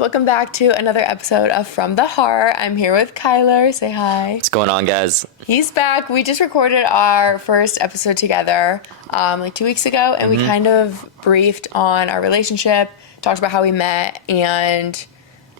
Welcome back to another episode of From the Heart. I'm here with Kyler. Say hi. What's going on, guys? He's back. We just recorded our first episode together like 2 weeks ago, and we kind of briefed on our relationship, talked about how we met, and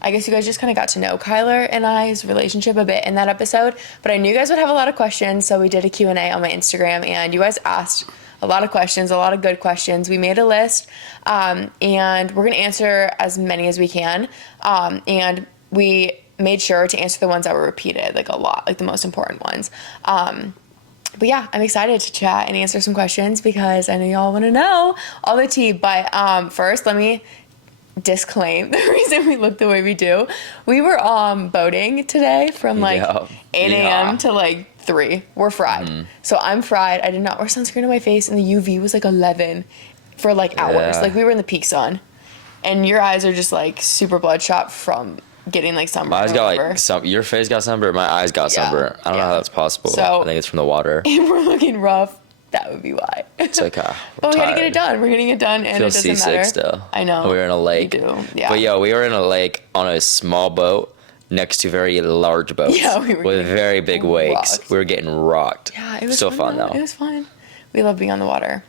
I guess you guys just kind of got to know Kyler and I's relationship a bit in that episode. But I knew you guys would have a lot of questions, so we did a Q&A on my Instagram, and you guys asked a lot of questions, a lot of good questions. We made a list, and we're going to answer as many as we can. And we made sure to answer the ones that were repeated, like a lot, like the most important ones. But yeah, I'm excited to chat and answer some questions because I know y'all want to know all the tea. But first, let me disclaim the reason we look the way we do. We were boating today from like 8 a.m. to like 3. We're fried. So I'm fried. I did not wear sunscreen on my face, and the UV was like 11 for like hours. Like we were in the peak sun, and your eyes are just like super bloodshot from getting like sunburn. My eyes got like your face got sunburn. My eyes got sunburn. I don't know how that's possible. So I think it's from the water. If we're looking rough, that would be why. It's like, but we had to get it done. We're getting it done, and it doesn't matter. Still. I know. We were in a lake. We do. Yeah. But we were in a lake on a small boat next to very large boats. Yeah, we were with very big wakes. We were getting rocked. Yeah, it was still fun though. It was fun. We love being on the water.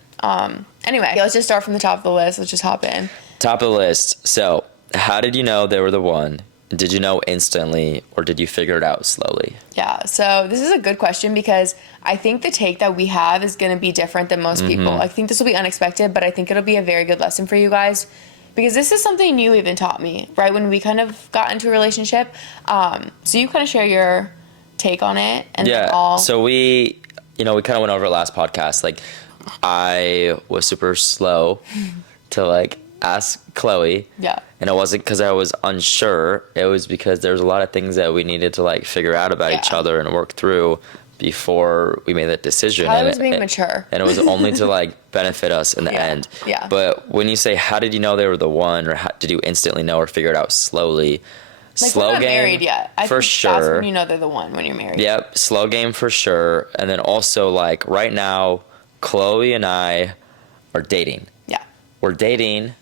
Anyway, let's just start from the top of the list. Let's just hop in. Top of the list. So, how did you know they were the one? Did you know instantly, or did you figure it out slowly? Yeah, so this is a good question because I think the take that we have is going to be different than most people. I think this will be unexpected, but I think it'll be a very good lesson for you guys because this is something you even taught me, right, when we kind of got into a relationship. So you kind of share your take on it. And so we kind of went over it last podcast. Like, I was super slow to, like, ask Chloe. Yeah. And it wasn't because I was unsure. It was because there was a lot of things that we needed to, like, figure out about each other and work through before we made that decision. I was being mature. And it was only to, like, benefit us in the end. Yeah. But when you say, how did you know they were the one, or how, did you instantly know or figure it out slowly? Like, slow we're not game, married yet. I for think sure. That's when you know they're the one, when you're married. Yep, slow game for sure. And then also, like, right now, Chloe and I are dating. Yeah. We're dating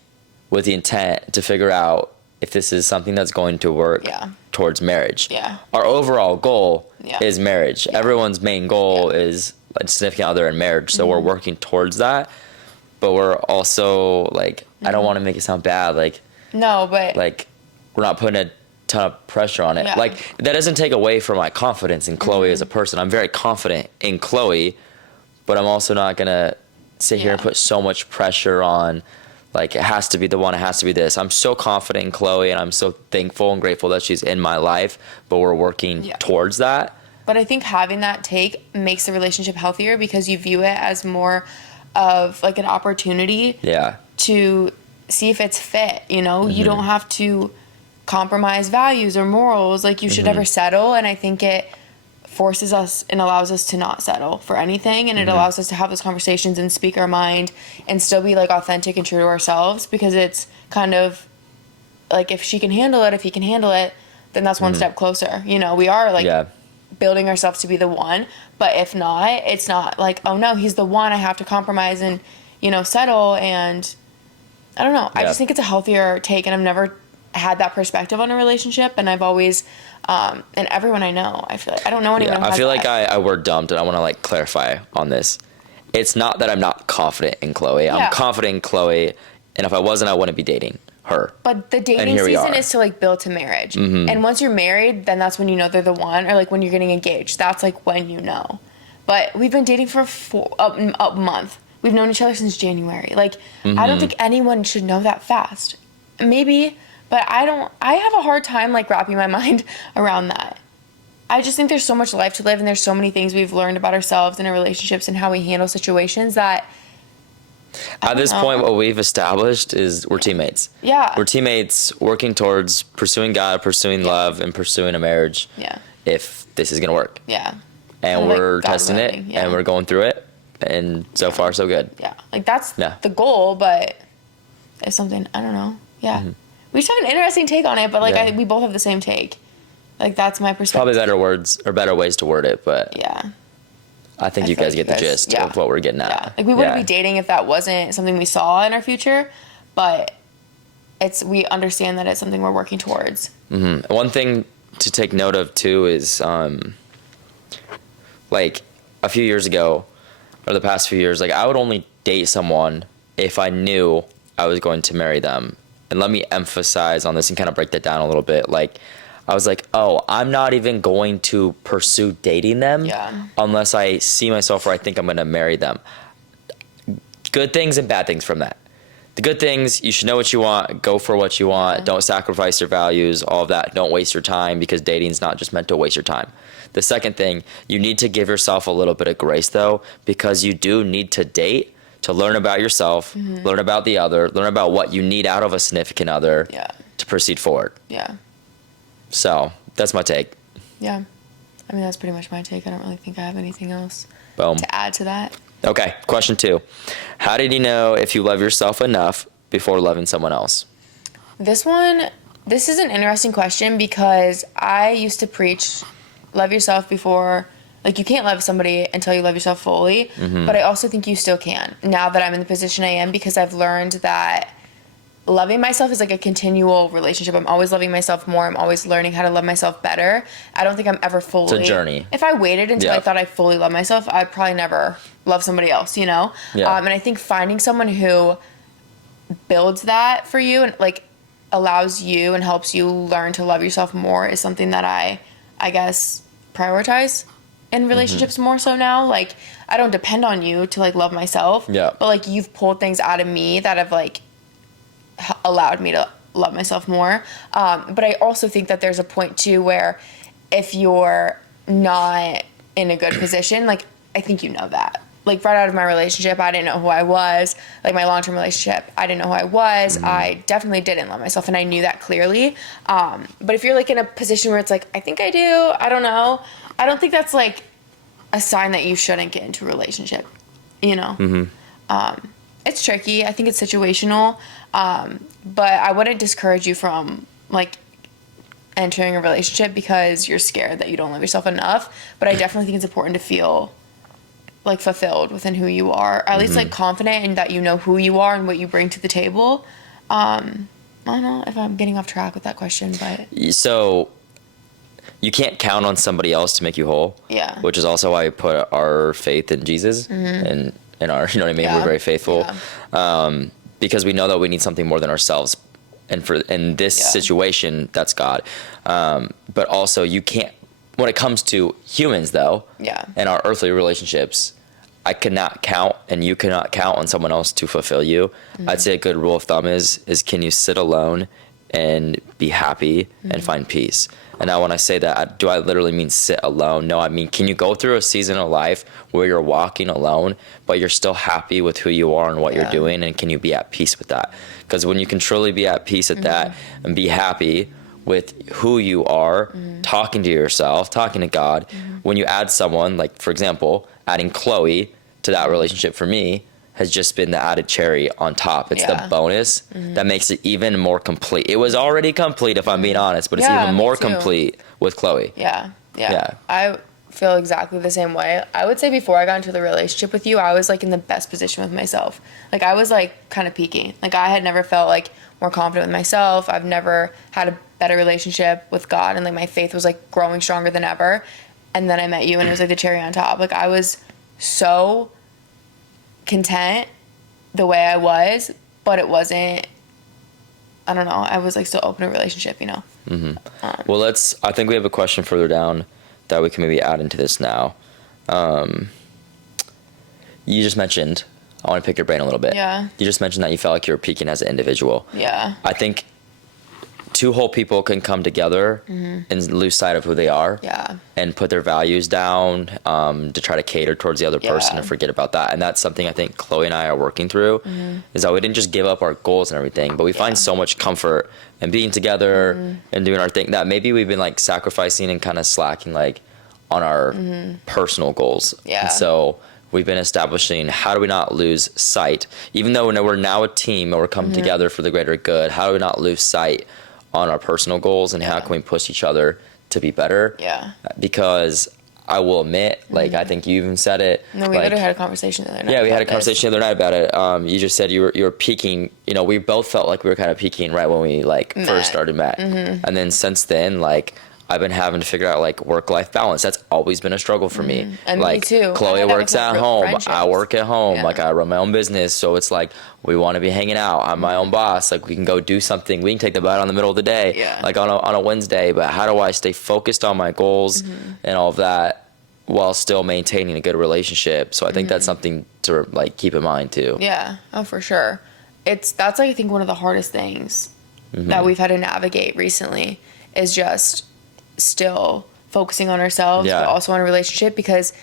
with the intent to figure out if this is something that's going to work towards marriage. Yeah. Our overall goal is marriage. Yeah. Everyone's main goal is a significant other in marriage, so we're working towards that. But we're also, like, I don't want to make it sound bad, like, no, but like, we're not putting a ton of pressure on it. Yeah. Like, that doesn't take away from my confidence in Chloe as a person. I'm very confident in Chloe, but I'm also not gonna sit here and put so much pressure on, like, it has to be the one, it has to be this. I'm so confident in Chloe, and I'm so thankful and grateful that she's in my life, but we're working towards that. But I think having that take makes the relationship healthier because you view it as more of, like, an opportunity to see if it's fit, you know? You don't have to compromise values or morals. Like, you should never settle, and I think it forces us and allows us to not settle for anything, and it allows us to have those conversations and speak our mind and still be, like, authentic and true to ourselves, because it's kind of like, if she can handle it, if he can handle it, then that's one step closer. You know, we are, like, building ourselves to be the one, but if not, it's not like, oh no, he's the one, I have to compromise and, you know, settle. And I don't know, I just think it's a healthier take, and I've never had that perspective on a relationship, and I've always and everyone I know, I feel like I don't know anyone who has I feel that. like I word dumped, and I want to, like, clarify on this. It's not that I'm not confident in Chloe. I'm confident in Chloe, and if I wasn't, I wouldn't be dating her. But the dating season is to, like, build to marriage. And once you're married, then that's when you know they're the one, or, like, when you're getting engaged, that's, like, when you know. But we've been dating for a month. We've known each other since January. Like, I don't think anyone should know that fast. Maybe, but I have a hard time, like, wrapping my mind around that. I just think there's so much life to live, and there's so many things we've learned about ourselves and our relationships and how we handle situations that at this point, what we've established is we're teammates. Yeah. We're teammates working towards pursuing God, pursuing love, and pursuing a marriage. Yeah. If this is going to work. Yeah. And we're testing it, and we're going through it, and so far, so good. Yeah. Like, that's the goal, but it's something, I don't know. Yeah. We just have an interesting take on it, but, like, we both have the same take. Like, that's my perspective. Probably better words or better ways to word it, but yeah. I think you guys get the gist of what we're getting at. Yeah. Like, we wouldn't be dating if that wasn't something we saw in our future, but we understand that it's something we're working towards. Mm-hmm. One thing to take note of too is like a few years ago, or the past few years, like I would only date someone if I knew I was going to marry them. And let me emphasize on this and kind of break that down a little bit. Like I was like, oh, I'm not even going to pursue dating them unless I see myself where I think I'm going to marry them. Good things and bad things from that. The good things, you should know what you want, go for what you want, don't sacrifice your values, all of that. Don't waste your time, because dating's not just meant to waste your time. The second thing, you need to give yourself a little bit of grace though, because you do need to date to learn about yourself, learn about the other, learn about what you need out of a significant other to proceed forward. Yeah. So that's my take. Yeah. I mean, that's pretty much my take. I don't really think I have anything else Boom. to add to that. Okay, question 2. How did you know if you love yourself enough before loving someone else? This is an interesting question, because I used to preach love yourself before, like you can't love somebody until you love yourself fully, but I also think you still can now that I'm in the position I am, because I've learned that loving myself is like a continual relationship. I'm always loving myself more. I'm always learning how to love myself better. I don't think I'm ever fully... It's a journey. If I waited until I thought I fully loved myself, I'd probably never love somebody else, you know? Yeah. And I think finding someone who builds that for you and like allows you and helps you learn to love yourself more is something that I guess prioritize in relationships more so now. Like I don't depend on you to like love myself, but like you've pulled things out of me that have like allowed me to love myself more. But I also think that there's a point too where if you're not in a good position, like I think you know that. Like right out of my relationship, I didn't know who I was. Like my long-term relationship, I didn't know who I was. I definitely didn't love myself, and I knew that clearly. But if you're like in a position where it's like, I think I do, I don't know. I don't think that's like a sign that you shouldn't get into a relationship, you know? It's tricky. I think it's situational. But I wouldn't discourage you from like entering a relationship because you're scared that you don't love yourself enough. But I definitely think it's important to feel like fulfilled within who you are, or at least like confident in that you know who you are and what you bring to the table. I don't know if I'm getting off track with that question, but so you can't count on somebody else to make you whole. Yeah. Which is also why we put our faith in Jesus and in our, you know what I mean? Yeah. We're very faithful. Because we know that we need something more than ourselves. And in this situation, that's God. But also you can't, when it comes to humans though, and our earthly relationships, I cannot count and you cannot count on someone else to fulfill you. I'd say a good rule of thumb is can you sit alone and be happy and find peace? And now when I say that, do I literally mean sit alone? No, I mean, can you go through a season of life where you're walking alone, but you're still happy with who you are and what you're doing? And can you be at peace with that? Because when you can truly be at peace at that and be happy with who you are, talking to yourself, talking to God, when you add someone, like for example, adding Chloe to that relationship for me has just been the added cherry on top. It's the bonus that makes it even more complete. It was already complete, if I'm being honest, but it's even more complete with Chloe. Yeah. I feel exactly the same way. I would say before I got into the relationship with you, I was like in the best position with myself. Like I was like kind of peaking. Like I had never felt like more confident with myself. I've never had a better relationship with God, and like my faith was like growing stronger than ever. And then I met you, and it was like the cherry on top. Like I was so content the way I was, but it wasn't, I don't know, I was like still open to a relationship, you know? Well, I think we have a question further down that we can maybe add into this now. You just mentioned, I want to pick your brain a little bit. Yeah. You just mentioned that you felt like you were peaking as an individual. Yeah. I think two whole people can come together and lose sight of who they are and put their values down to try to cater towards the other person and forget about that. And that's something I think Chloe and I are working through is that we didn't just give up our goals and everything, but we find so much comfort in being together and doing our thing that maybe we've been like sacrificing and kind of slacking like on our personal goals. Yeah. And so we've been establishing how do we not lose sight, even though we're now a team and we're coming together for the greater good, how do we not lose sight on our personal goals and how can we push each other to be better? Yeah. Because I will admit, like, I think you even said it. No, we like, literally had a conversation the other night. yeah, we had a about conversation the other night about it. You just said you were peaking. You know, we both felt like we were kind of peaking right when we like first started met, and then since then, like, I've been having to figure out like work-life balance. That's always been a struggle for me. And like, me too. Chloe works at home. I friendships. work at home. Yeah. Like, I run my own business, so it's like we want to be hanging out. I'm my own boss. Like, we can go do something. We can take the bite on the middle of the day, Yeah. like on a Wednesday. But how do I stay focused on my goals and all of that while still maintaining a good relationship? So I think that's something to like keep in mind too. Yeah. Oh, for sure. That's like, I think one of the hardest things that we've had to navigate recently is just still focusing on ourselves, Yeah. but also on a relationship, because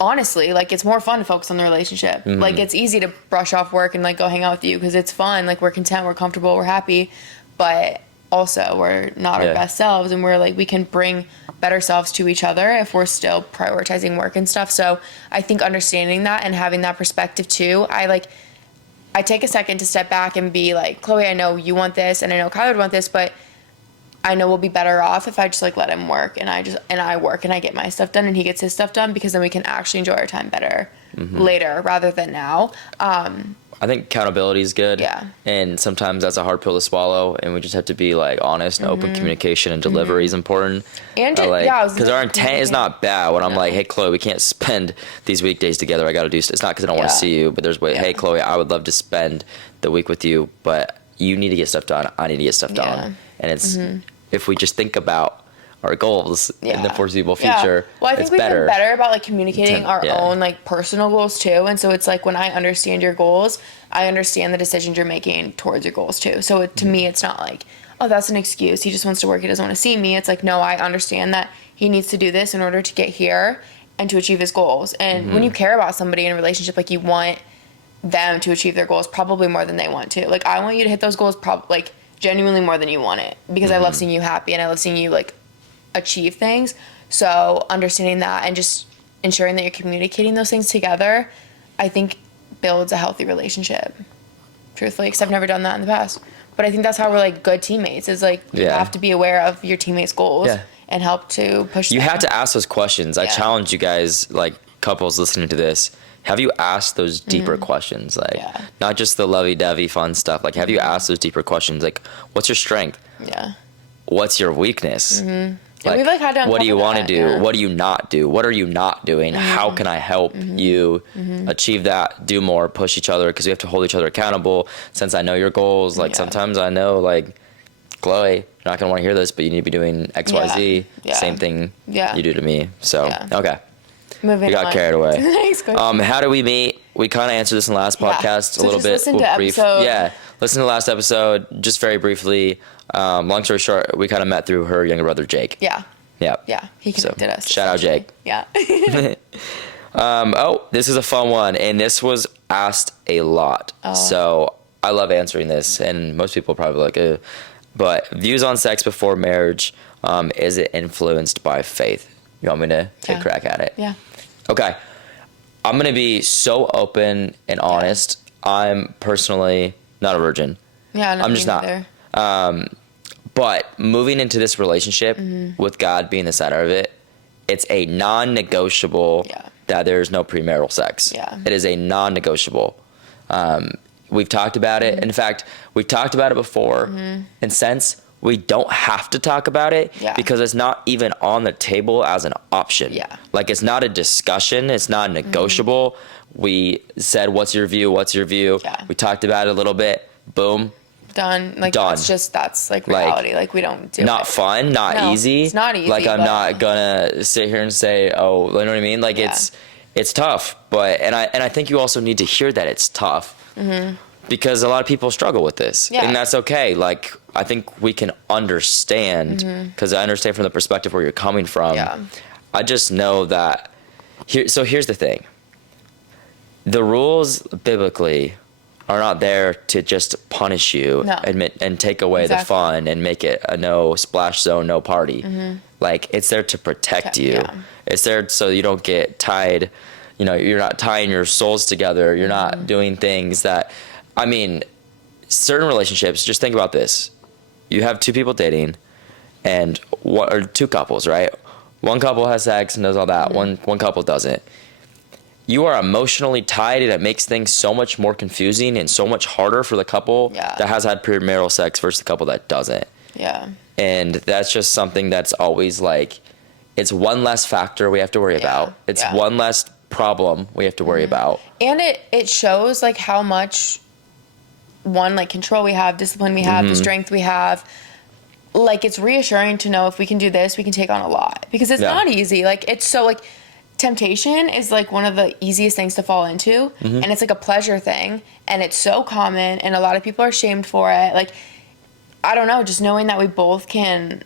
honestly, like, it's more fun to focus on the relationship. Like, it's easy to brush off work and like go hang out with you because it's fun. Like, we're content, we're comfortable, we're happy, but also we're not our best selves, and we're like, we can bring better selves to each other if we're still prioritizing work and stuff. So I think understanding that and having that perspective too, I take a second to step back and be like, Chloe, I know you want this, and I know Kyler would want this, but I know we'll be better off if I just like let him work, and I work and I get my stuff done and he gets his stuff done, because then we can actually enjoy our time better later rather than now. I think accountability is good. Yeah. And sometimes that's a hard pill to swallow, and we just have to be like honest and open. Communication and delivery is important. And because our intent is not bad. When I'm like, hey, Chloe, we can't spend these weekdays together. I got to do. It's not because I don't want to see you, but there's hey, Chloe, I would love to spend the week with you, but you need to get stuff done. I need to get stuff done. And it's if we just think about our goals in the foreseeable future, well, I think we've been better about like communicating our Yeah. own like personal goals too. And so it's like, when I understand your goals, I understand the decisions you're making towards your goals too. So to me, it's not like, oh, that's an excuse, he just wants to work, he doesn't want to see me. It's like, no, I understand that he needs to do this in order to get here and to achieve his goals. And when you care about somebody in a relationship, like, you want them to achieve their goals probably more than they want to. Like, I want you to hit those goals like genuinely more than you want it, because I love seeing you happy and I love seeing you like achieve things. So understanding that and just ensuring that you're communicating those things together, I think builds a healthy relationship, truthfully, because I've never done that in the past. But I think that's how we're like good teammates, is like you have to be aware of your teammates' goals and help to push You them. have to ask those questions. I challenge you guys, like couples listening to this, have you asked those deeper questions? Like, not just the lovey-dovey fun stuff. Like, have you asked those deeper questions? Like, what's your strength? Yeah. What's your weakness? Like, we've, like, had to what do you want to uncover do? that, yeah. What do you not do? What are you not doing? How can I help you achieve that? Do more, push each other, because we have to hold each other accountable. Since I know your goals, like sometimes I know, like, Chloe, you're not gonna want to hear this, but you need to be doing X, Y, Z. Same thing you do to me. So okay, Moving we got on. carried away. Next question. How do we meet? We kind of answered this in the last podcast So a little just bit. listen to episode- Listen to the last episode, just very briefly. Long story short, we kind of met through her younger brother, Jake. Yeah. Yeah. Yeah. He connected us. Shout out, Jake. Yeah. This is a fun one, and this was asked a lot. So I love answering this, and most people probably like, but views on sex before marriage, is it influenced by faith? You want me to take a crack at it? Yeah. Okay. I'm going to be so open and honest. I'm personally not a virgin. Yeah. I'm just not. Either. But moving into this relationship with God being the center of it, it's a non-negotiable that there's no premarital sex. Yeah. It is a non-negotiable. We've talked about it. In fact, we've talked about it before. And since we don't have to talk about it because it's not even on the table as an option. Yeah. Like, it's not a discussion. It's not negotiable. We said, what's your view? What's your view? Yeah. We talked about it a little bit. Boom. Done. Like, Done. that's like reality. Like, we don't do not it. fun, not No, easy. it's not easy, Like, I'm but- not gonna sit here and say, oh, you know what I mean? Like, it's tough, but and I think you also need to hear that it's tough because a lot of people struggle with this, and that's okay. Like, I think we can understand, because I understand from the perspective where you're coming from. Yeah. I just know that here's the thing. The rules biblically are not there to just punish you and take away the fun and make it a no splash zone, no party. Like, it's there to protect you. Yeah. It's there so you don't get tied. You know, you're not tying your souls together. You're not doing things that, I mean, certain relationships, just think about this. You have two people dating or two couples, right? one couple has sex and does all that. One couple doesn't. You are emotionally tied, and it makes things so much more confusing and so much harder for the couple that has had premarital sex versus the couple that doesn't. Yeah. And that's just something that's always like, it's one less factor we have to worry about. It's one less problem we have to worry about. And it shows like how much like control we have, discipline we have, the strength we have. Like, it's reassuring to know if we can do this, we can take on a lot, because it's not easy. Like, it's so like, temptation is like one of the easiest things to fall into, and it's like a pleasure thing, and it's so common, and a lot of people are shamed for it. Like, I don't know, just knowing that we both can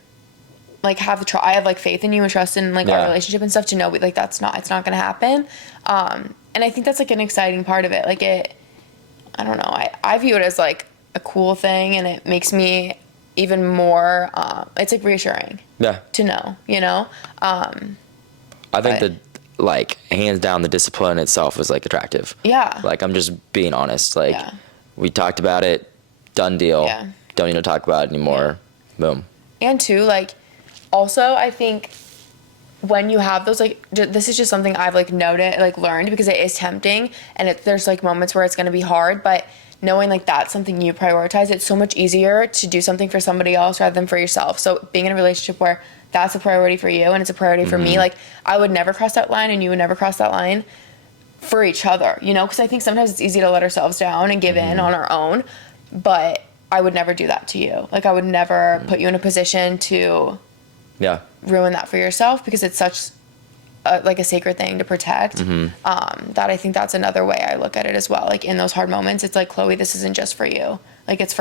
like have I have like faith in you and trust in like our relationship and stuff, to know like it's not gonna happen. And I think that's like an exciting part of it. Like, I don't know, I view it as like a cool thing, and it makes me even more it's like reassuring to know, you know. I think that, like, hands down, the discipline itself is like attractive. Like, I'm just being honest. Like, we talked about it, done deal. Don't need to talk about it anymore. Boom. And too, like, also, I think when you have those, like, this is just something I've like learned, because it is tempting, and there's like moments where it's going to be hard, but knowing like that's something you prioritize, it's so much easier to do something for somebody else rather than for yourself. So being in a relationship where that's a priority for you and it's a priority for me, like, I would never cross that line, and you would never cross that line for each other, you know, because I think sometimes it's easy to let ourselves down and give in on our own, but I would never do that to you. Like, I would never put you in a position to ruin that for yourself, because it's such like a sacred thing to protect. That I think that's another way I look at it as well. Like, in those hard moments, it's like, Chloe, this isn't just for you. Like, it's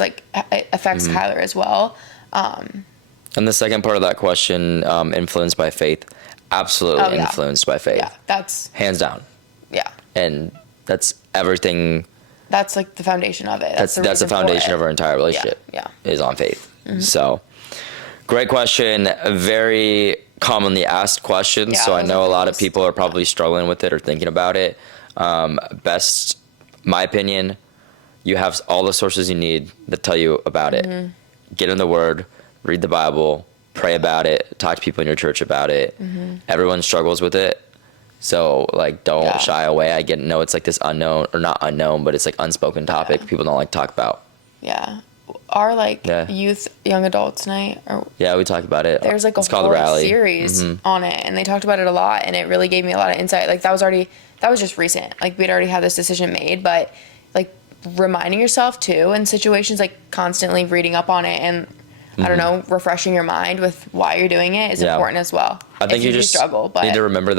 like, it affects Kyler as well. And the second part of that question, influenced by faith, absolutely influenced by faith. Yeah, that's hands down. Yeah. And that's everything. That's like the foundation of it. That's the foundation of our entire relationship. Is on faith. So, great question. Very commonly asked question. So I know a lot of people are probably struggling with it or thinking about it. Best, my opinion, you have all the sources you need that tell you about it. Get in the Word, read the Bible, pray about it, talk to people in your church about it. Everyone struggles with it. So, like, don't shy away. I know it's like this unknown, or not unknown, but it's like unspoken topic people don't like to talk about. Our like youth, young adults night, or we talked about it. There's like a whole series on it, and they talked about it a lot, and it really gave me a lot of insight. Like, that was just recent. Like, we'd already had this decision made, but like reminding yourself too in situations, like constantly reading up on it, and I don't know, refreshing your mind with why you're doing it is important as well. I think you just struggle, but need to remember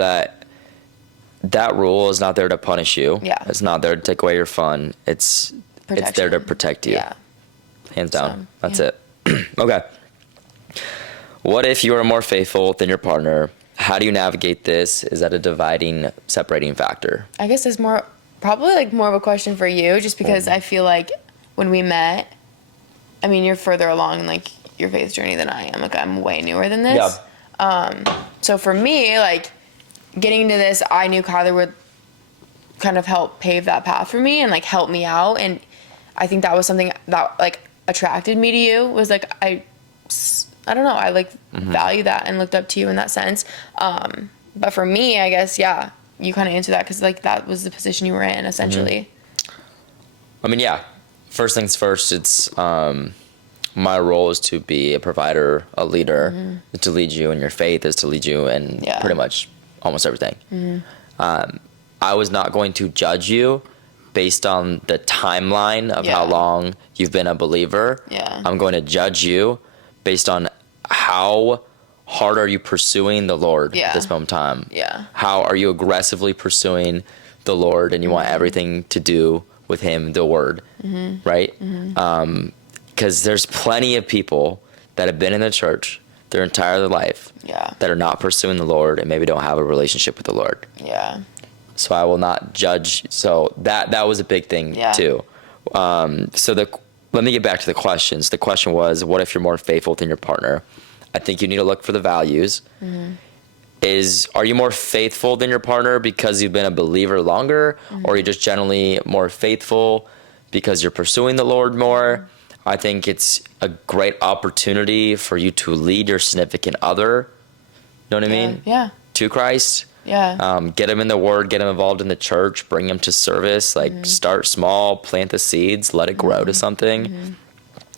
that rule is not there to punish you. It's not there to take away your fun. It's there to protect you. Hands down. That's it. Okay. What if you are more faithful than your partner? How do you navigate this? Is that a separating factor? I guess it's probably like more of a question for you, just because I feel like when we met, I mean, you're further along in like your faith journey than I am. Like, I'm way newer than this. So for me, like, getting into this, I knew Kyler would kind of help pave that path for me and like help me out. And I think that was something that like attracted me to you, was like, I don't know, I like value that and looked up to you in that sense. But for me, I guess, you kind of answered that, because like that was the position you were in essentially. I mean, first things first, it's my role is to be a provider, a leader, to lead you in your faith, is to lead you in pretty much almost everything. I was not going to judge you based on the timeline of how long you've been a believer. I'm going to judge you based on how hard are you pursuing the Lord at this moment in time. How are you aggressively pursuing the Lord, and you want everything to do with Him, the Word, right? Because there's plenty of people that have been in the church their entire life that are not pursuing the Lord and maybe don't have a relationship with the Lord. So I will not judge. So that was a big thing too. Let me get back to the questions. The question was, what if you're more faithful than your partner? I think you need to look for the values. Are you more faithful than your partner because you've been a believer longer, or are you just generally more faithful because you're pursuing the Lord more? I think it's a great opportunity for you to lead your significant other know what I mean? Yeah. To Christ. Yeah. Get them in the Word, get them involved in the church, bring them to service, like start small, plant the seeds, let it grow to something.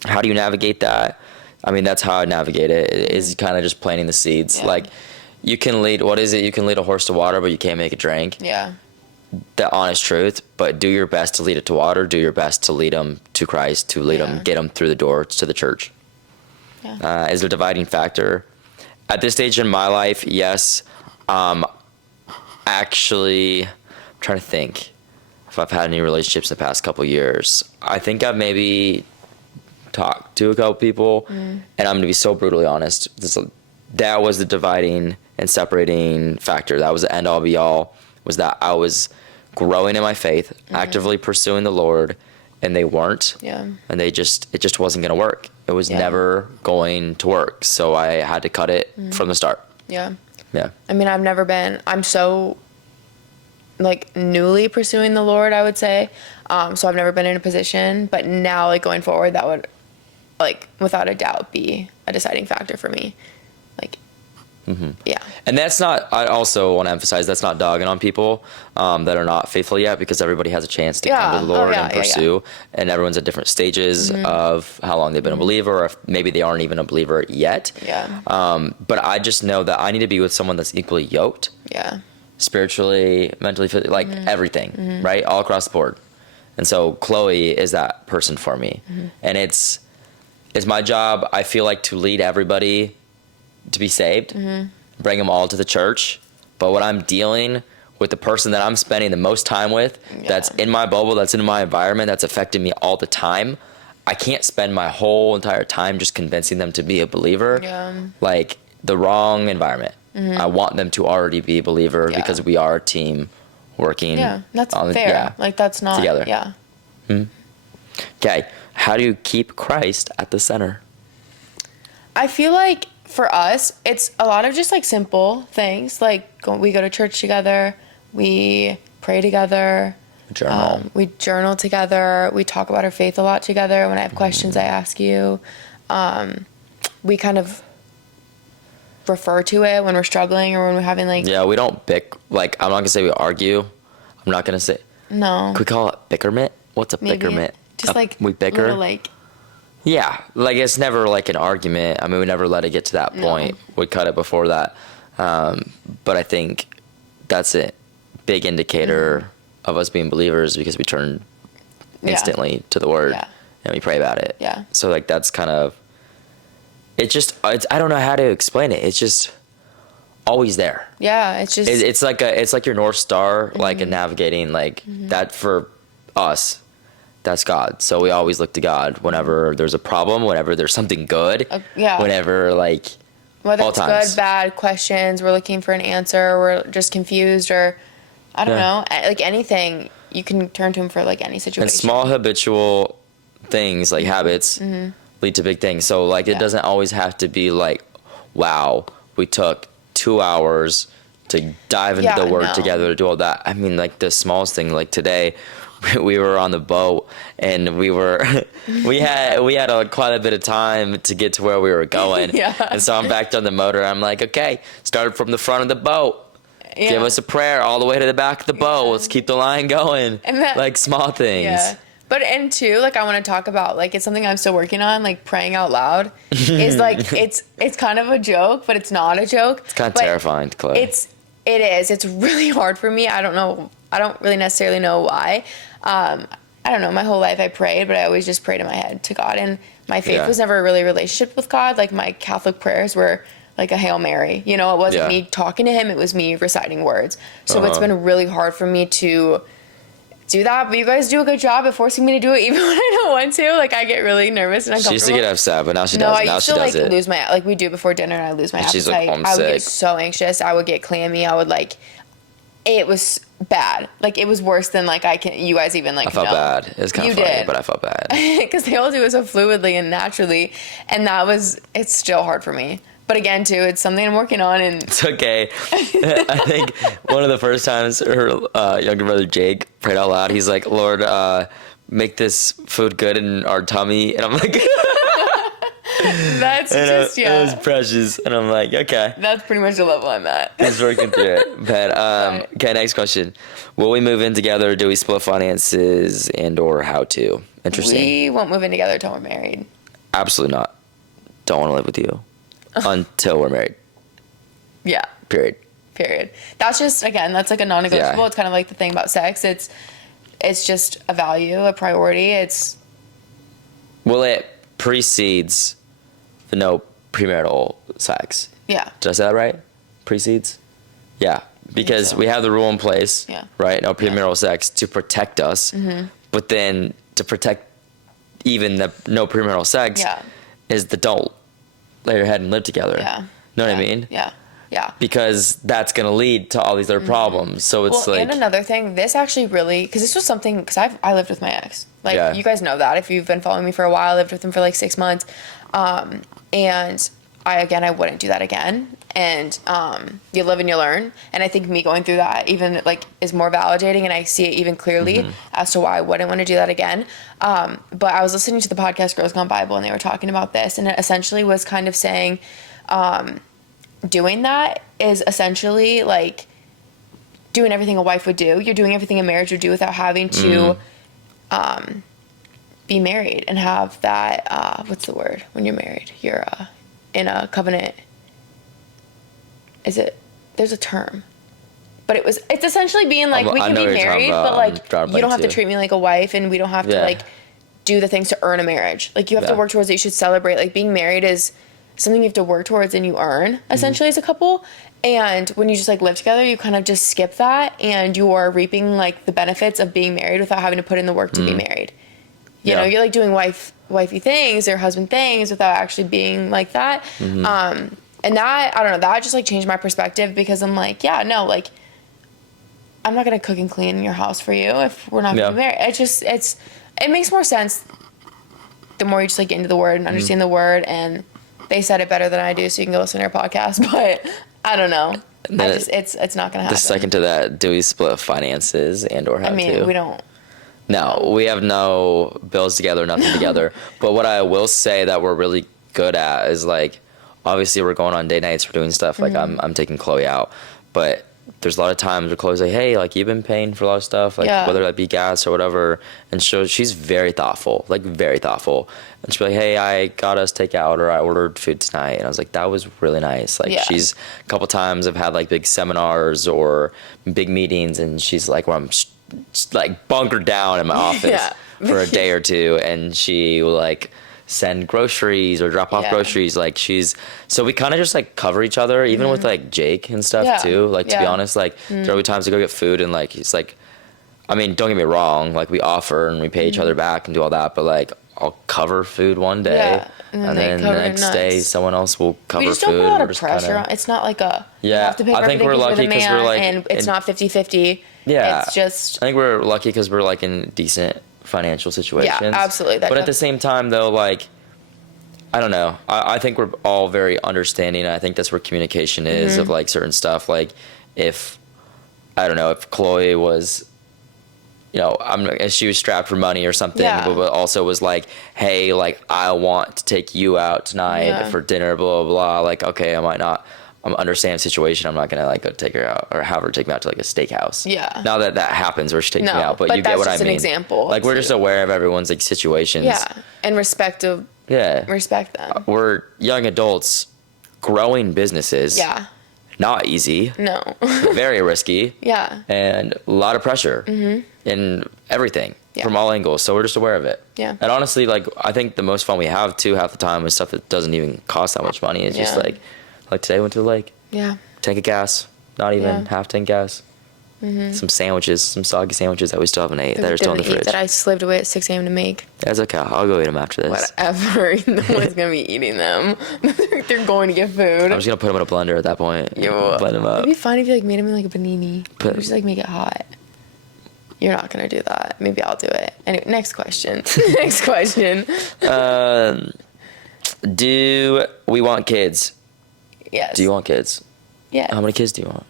How do you navigate that? I mean, that's how I navigate it, is kind of just planting the seeds. Yeah. Like, you can lead, what is it? You can lead a horse to water, but you can't make it drink. Yeah. The honest truth, but do your best to lead it to water, do your best to lead them to Christ, to lead them, get them through the door to the church. Yeah. Is a dividing factor. At this stage in my life, yes. Actually, I'm trying to think if I've had any relationships in the past couple years. I think I've maybe talked to a couple people, and I'm going to be so brutally honest. That was the dividing and separating factor. That was the end all be all, was that I was growing in my faith, actively pursuing the Lord, and they weren't. Yeah. And it just wasn't going to work. It was never going to work. So I had to cut it from the start. Yeah. Yeah. I mean, I'm so, like, newly pursuing the Lord, I would say. So I've never been in a position, but now, like, going forward, that would, like, without a doubt be a deciding factor for me. Like, yeah. And that's not, I also want to emphasize, that's not dogging on people that are not faithful yet, because everybody has a chance to come to the Lord and pursue, and everyone's at different stages of how long they've been a believer, or if maybe they aren't even a believer yet. Yeah. But I just know that I need to be with someone that's equally yoked. Yeah. Spiritually, mentally, like everything, right? All across the board. And so Chloe is that person for me. And it's my job, I feel like, to lead everybody to be saved, bring them all to the church. But when I'm dealing with the person that I'm spending the most time with, that's in my bubble, that's in my environment, that's affecting me all the time, I can't spend my whole entire time just convincing them to be a believer. Yeah. Like, the wrong environment. I want them to already be a believer because we are a team working. Yeah. That's on, fair. Yeah, like, that's not. together. Yeah. Okay. How do you keep Christ at the center? I feel like for us, it's a lot of just, like, simple things. Like, we go to church together. We pray together. Journal. We journal together. We talk about our faith a lot together. When I have questions, I ask you. We kind of refer to it when we're struggling or when we're having, like... Yeah, we don't like, I'm not going to say we argue. I'm not going to say... No. Could we call it bickerment? What's a bickerment? Just, like... We bicker? Little, like... Yeah, like, it's never, like, an argument. I mean, we never let it get to that point. No. We cut it before that. But I think that's a big indicator of us being believers, because we turn instantly to the Word and we pray about it. Yeah. So, like, that's kind of... I don't know how to explain it. It's just always there. Yeah, it's just... It's like your North Star, like, in navigating, like, that for us. That's God. So we always look to God whenever there's a problem, whenever there's something good, whenever, like, whether all it's times. good, bad questions, we're looking for an answer, we're just confused, or I don't know, like, anything, you can turn to him for, like, any situation. And small habitual things, like habits, lead to big things. So, like, it doesn't always have to be like, wow, we took 2 hours to dive into the Word together to do all that. I mean, like, the smallest thing, like today, we were on the boat, and we had quite a bit of time to get to where we were going. And so I'm back on the motor. I'm like, okay, start from the front of the boat. Give us a prayer all the way to the back of the boat. Let's keep the line going. And that, like, small things. Yeah. But, and too, like, I want to talk about, like, it's something I'm still working on, like, praying out loud is, like, it's kind of a joke, but it's not a joke. It's kind of terrifying, Claire. It is. It's really hard for me. I don't really necessarily know why. I don't know. My whole life I prayed, but I always just prayed in my head to God. And my faith was never really a relationship with God. Like, my Catholic prayers were like a Hail Mary. You know, it wasn't me talking to him. It was me reciting words. So it's been really hard for me to do that. But you guys do a good job at forcing me to do it even when I don't want to. Like, I get really nervous and uncomfortable. She used to get upset, but now she does. I used to, like, lose my... Like, we do it before dinner, and I lose my appetite. She's, like, homesick. I would get so anxious. I would get clammy. I would, like... It was bad. Like, it was worse than, like, you guys even, like, I felt bad. It was kind of funny, but I felt bad. Because they all do it so fluidly and naturally, and it's still hard for me. But again, too, it's something I'm working on, and... It's okay. I think one of the first times her younger brother, Jake, prayed out loud, he's like, Lord, make this food good in our tummy. And I'm like... That's And just, it was precious. And I'm like, okay. That's pretty much the level I'm at. Just working through it. But, Right. okay, next question. Will we move in together? Do we split finances and or how to? Interesting. We won't move in together until we're married. Absolutely not. Don't want to live with you until we're married. Yeah. Period. That's just, again, that's like a non-negotiable. Yeah. It's kind of like the thing about sex. It's just a value, a priority. Well, it precedes the no premarital sex. Yeah. Did I say that right? Precedes? Yeah. Because so. we have the rule in place, Yeah. right? No premarital sex to protect us. Mm-hmm. But then to protect even the no premarital sex Yeah. is the don't lay your head and live together. Yeah. Know what I mean? Yeah. Because that's going to lead to all these other problems. So it's And another thing, this actually really, because this was something, because I lived with my ex. Like, Yeah. you guys know that. If you've been following me for a while, I lived with him for like 6 months. And I wouldn't do that again. And you live and you learn. And I think me going through that even like is more validating, and I see it even clearly as to why I wouldn't want to do that again. But I was listening to the podcast Girls Gone Bible, and they were talking about this, and it essentially was kind of saying, doing that is essentially like doing everything a wife would do. You're doing everything a marriage would do without having to be married and have that, what's the word when you're married? You're in a covenant. There's a term. But it's essentially being like, we can be married, but like, you don't have to treat me like a wife, and we don't have to like do the things to earn a marriage. Like, you have to work towards it. You should celebrate. Like, being married is something you have to work towards and you earn essentially as a couple. And when you just like live together, you kind of just skip that, and you are reaping like the benefits of being married without having to put in the work to be married. You know, you're like doing wifey things or husband things without actually being like that. And that, I don't know, that just like changed my perspective, because I'm like, yeah, no, like, I'm not going to cook and clean in your house for you if we're not going to be married. It makes more sense the more you just like get into the word and understand the word. And they said it better than I do, so you can go listen to their podcast. But I don't know. It's not going to happen. The second to that, do we split finances and or how to? I mean, we don't. No, we have no bills together, nothing together. But what I will say that we're really good at is like, obviously we're going on date nights, we're doing stuff like I'm taking Chloe out, but there's a lot of times where Chloe's like, hey, like, you've been paying for a lot of stuff, like whether that be gas or whatever, and so she's very thoughtful, and she'll be like, hey, I got us takeout, or I ordered food tonight, and I was like, that was really nice. Like, she's a couple times I've had like big seminars or big meetings, and she's like, where I'm like bunkered down in my office for a day or two, and she will like send groceries or drop off groceries. Like, so we kind of just like cover each other, even with like Jake and stuff too. Like, to be honest, like there will be times to go get food, and like it's like, I mean, don't get me wrong, like we offer and we pay each other back and do all that, but like I'll cover food one day, and then the next day someone else will cover food. We just don't put a lot of pressure on. It's not like you have to pay for I think we're lucky because we're like, and it's not 50-50. Yeah, it's just, I think we're lucky because we're like in decent financial situations. Yeah, absolutely. But at the same time, though, like, I don't know. I think we're all very understanding. I think that's where communication is of like certain stuff. Like, if Chloe was, if she was strapped for money or something, but also was like, hey, like, I want to take you out tonight for dinner, blah, blah, blah. Like, okay, I might not. I'm understand the situation. I'm not gonna like go take her out or have her take me out to like a steakhouse. Yeah. Now that happens where she takes me out, but you get what I mean. That's just an example. Like, we're just aware of everyone's like situations. Yeah, and respect them. We're young adults growing businesses. Yeah. Not easy. No. Very risky. Yeah. And a lot of pressure in everything from all angles. So we're just aware of it. Yeah. And honestly, like, I think the most fun we have too half the time is stuff that doesn't even cost that much money. It's just like today I went to the lake. Yeah. Tank of gas. Not even half tank gas. Some sandwiches, some soggy sandwiches that we still haven't ate that are still in the fridge. That I slaved away at 6 a.m. to make. That's okay. I'll go eat them after this. Whatever. No one's going to be eating them. They're going to get food. I'm just going to put them in a blender at that point. Blend them up. It'd be fun if you like made them in like a panini. Just like make it hot. You're not going to do that. Maybe I'll do it. Anyway, next question. Do we want kids? Yes. Do you want kids? Yeah. How many kids do you want?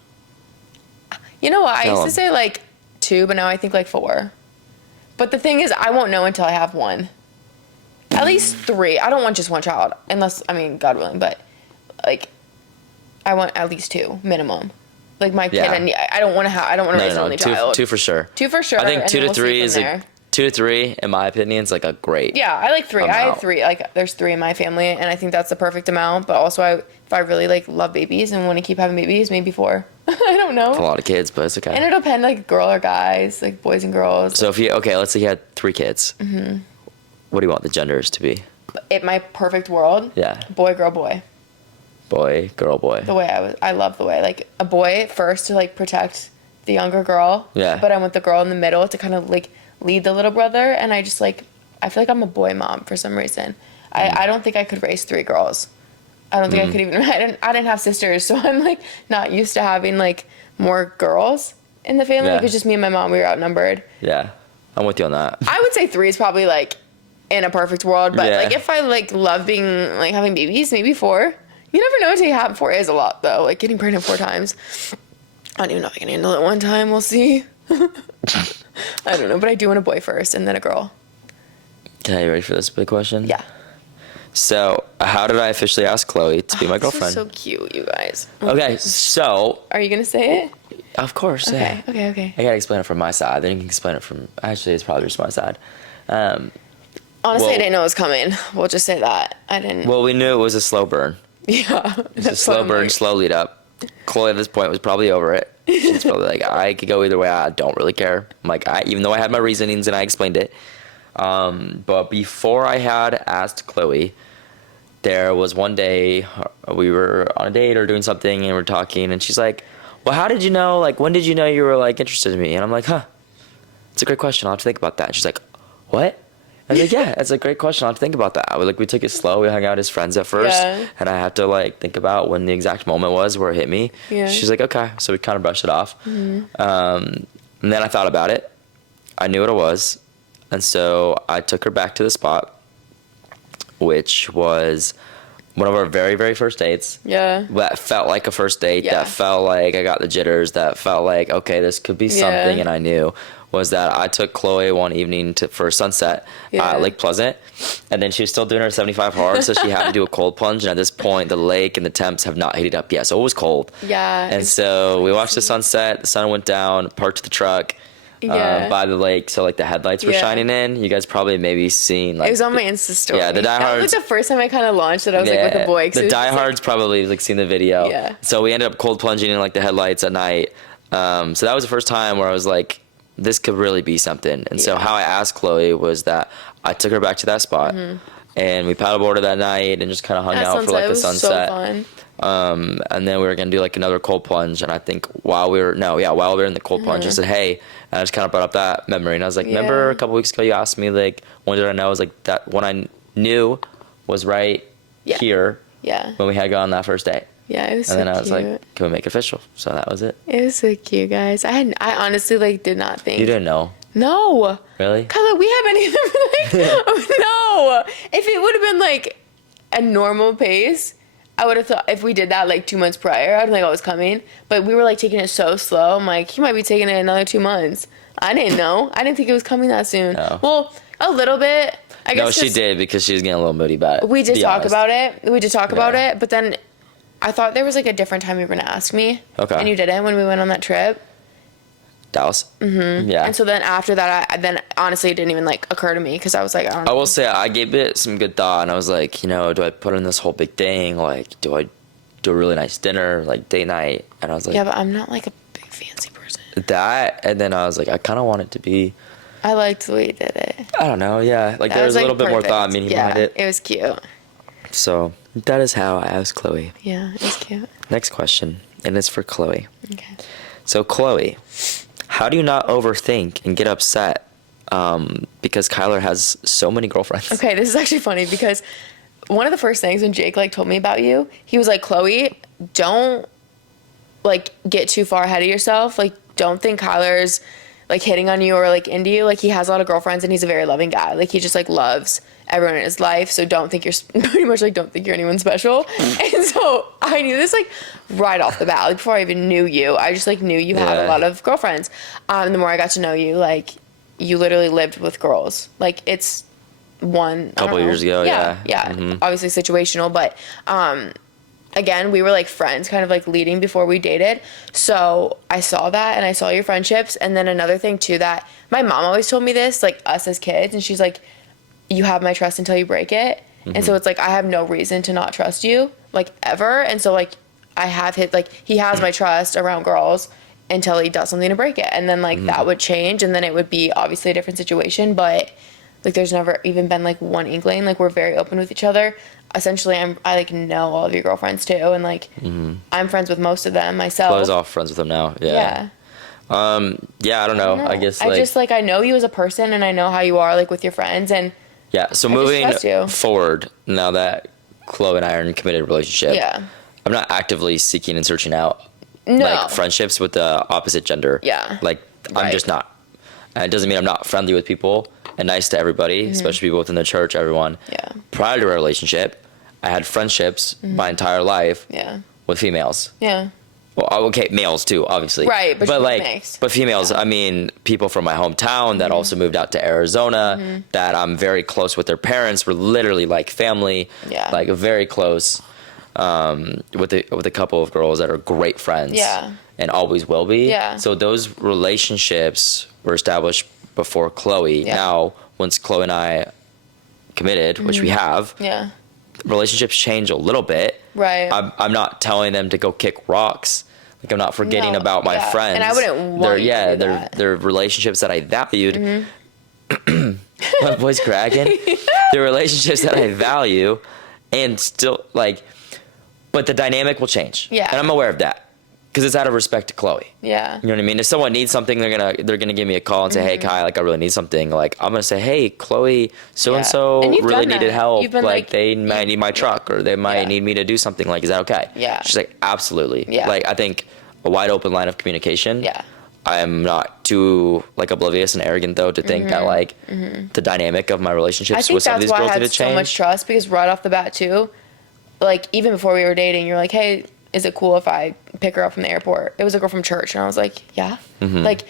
You know what? I used to say like 2, but now I think like 4. But the thing is, I won't know until I have one. at least 3. I don't want just one child, unless, I mean, God willing, but like, I want at least 2 minimum. Like my kid, and I don't want to raise an only child. 2 for sure. 2 for sure. I think 2 to 3 is there. 2 to 3, in my opinion, is like a great. Yeah, I like 3. I have 3. Like, there's 3 in my family, and I think that's the perfect amount. But also, if I really like love babies and want to keep having babies, maybe 4. I don't know. It's a lot of kids, but it's okay. And it'll depend, like girl or guys, like boys and girls. So let's say you had 3 kids. Mm-hmm. What do you want the genders to be? In my perfect world, yeah, boy, girl, boy. Boy, girl, boy. The way I love the way, like, a boy first to like protect the younger girl. Yeah. But I want the girl in the middle to kind of like lead the little brother, and I just like, I feel like I'm a boy mom for some reason. I don't think I could raise 3 girls. I don't think I could even. I didn't have sisters, so I'm like not used to having like more girls in the family. Yeah. It was just me and my mom. We were outnumbered. Yeah, I'm with you on that. I would say 3 is probably like in a perfect world, but like if I like love being like having babies, maybe 4. You never know until you have 4 is a lot though. Like getting pregnant 4 times. I don't even know if I can handle it one time. We'll see. I don't know, but I do want a boy first and then a girl. Okay, you ready for this big question? Yeah. So, how did I officially ask Chloe to be my girlfriend? This is so cute, you guys. Okay, so. Are you gonna say it? Of course, yeah. Okay. I gotta explain it from my side. Then you can explain it from. Actually, it's probably just my side. Honestly, I didn't know it was coming. We'll just say that. I didn't. Well, we knew it was a slow burn. Yeah. It's a slow burn, slow lead up. Chloe at this point was probably over it. She's probably like, I could go either way. I don't really care. I'm like, even though I had my reasonings and I explained it. But before I had asked Chloe, there was one day we were on a date or doing something and we're talking and she's like, well, how did you know, like, when did you know you were like interested in me? And I'm like, it's a great question. I'll have to think about that. And she's like, what? I was like, yeah, it's a great question. I'll have to think about that. We took it slow. We hung out as friends at first. Yeah. And I had to like think about when the exact moment was where it hit me. Yeah. She's like, okay. So we kind of brushed it off. Mm-hmm. And then I thought about it. I knew what it was. And so I took her back to the spot, which was one of our very, very first dates. Yeah. That felt like a first date. Yeah. That felt like I got the jitters. That felt like, okay, this could be something. And I knew was that I took Chloe one evening for sunset at Lake Pleasant. And then she was still doing her 75 hard. So she had to do a cold plunge. And at this point, the lake and the temps have not heated up yet. So it was cold. Yeah. And so we watched the sunset. The sun went down, parked the truck. By the lake, so like the headlights were shining in. You guys probably maybe seen like it was on my Insta story. Yeah, the diehards. That was like the first time I kind of launched that I was like with a boy. The diehards probably like seen the video. Yeah. So we ended up cold plunging in like the headlights at night. So that was the first time where I was like, this could really be something. And so how I asked Chloe was that I took her back to that spot, and we paddleboarded that night and just kind of hung out for like the sunset. So fun. And then we were gonna do like another cold plunge, and I think while we were in the cold plunge, I said, hey, and I just kind of brought up that memory, and I was like, remember a couple weeks ago you asked me like, when did I know? I was like, that one I knew was right here. Yeah. When we had gone that first day. Yeah, it was so cute. And then I was cute. like, can we make it official? So that was it. It was so cute, guys. I honestly like did not think. You didn't know? No. Really? Cause we haven't even like, no. If it would have been like a normal pace, I would have thought if we did that like 2 months prior, I don't think I was coming. But we were like taking it so slow. I'm like, he might be taking it another 2 months. I didn't know. I didn't think it was coming that soon. No. Well, a little bit. I guess No, she did because she was getting a little moody about it. We did talk about it. About it. But then I thought there was like a different time you were going to ask me. Okay. And you didn't when we went on that trip. Dallas. Mm-hmm. Yeah. And so then after that, then honestly it didn't even like occur to me because I was like, I don't know. I will say I gave it some good thought, and I was like, do I put in this whole big thing? Like, do I do a really nice dinner, like date night? And I was like, yeah, but I'm not like a big fancy person. That, and then I was like, I kind of want it to be. I liked the way you did it. I don't know. Yeah, like there was a little bit more thought meaning behind it. It was cute. So that is how I asked Chloe. Yeah, it was cute. Next question, and it's for Chloe. Okay. So Chloe, how do you not overthink and get upset because Kyler has so many girlfriends? Okay, this is actually funny because one of the first things when Jake like told me about you, he was like, Chloe, don't like get too far ahead of yourself. Like, don't think Kyler's like hitting on you or like into you. Like, he has a lot of girlfriends and he's a very loving guy. Like, he just like loves everyone in his life. So don't think pretty much like don't think you're anyone special. And so I knew this like right off the bat, like before I even knew you. I just like knew you had a lot of girlfriends. The more I got to know you, like you literally lived with girls. Like, it's one a couple years ago. Yeah. Obviously situational, but again, we were like friends, kind of like leading before we dated. So I saw that, and I saw your friendships. And then another thing too, that my mom always told me this, like us as kids, and she's like, you have my trust until you break it. And so it's like, I have no reason to not trust you, like, ever. And so like, I have he has my trust around girls until he does something to break it. And then like that would change, and then it would be obviously a different situation. But like, there's never even been like one inkling. Like, we're very open with each other. Essentially, I like know all of your girlfriends too, and like I'm friends with most of them myself. Chloe's all friends with them now. Yeah. Yeah, I don't know. I guess I just like, I know you as a person, and I know how you are like with your friends, and yeah. So moving forward, now that Chloe and I are in a committed relationship, I'm not actively seeking and searching out like friendships with the opposite gender. Yeah. Like, I'm just not. And it doesn't mean I'm not friendly with people and nice to everybody, especially people within the church, everyone. Yeah. Prior to our relationship, I had friendships my entire life with females. Yeah. Well, okay, males too, obviously. Right, but like, mixed. but females. I mean, people from my hometown that also moved out to Arizona. That I'm very close with their parents. We're literally like family. Yeah. Like, very close. With a couple of girls that are great friends. Yeah. And always will be. Yeah. So those relationships were established before Chloe. Yeah. Now, once Chloe and I committed, which we have. Yeah. Relationships change a little bit. Right. I'm not telling them to go kick rocks. Like, I'm not forgetting about my friends. And I wouldn't want you to do that. They're relationships that I valued. My voice cracking. They're relationships that I value, and still like, but the dynamic will change. Yeah. And I'm aware of that. Because it's out of respect to Chloe. Yeah. You know what I mean? If someone needs something, they're gonna give me a call and say, "Hey, Kai, like, I really need something." Like, I'm gonna say, "Hey, Chloe, so and so really needed help. Like, they might need my truck, or they might need me to do something. Like, is that okay?" Yeah. She's like, "Absolutely." Yeah. Like, I think a wide open line of communication. Yeah. I am not too like oblivious and arrogant though to think that like the dynamic of my relationships with some of these girls need to change. I think that's why I had so much trust, because right off the bat too, like, even before we were dating, you're like, "Hey, is it cool if I pick her up from the airport?" It was a girl from church, and I was like, yeah. Like,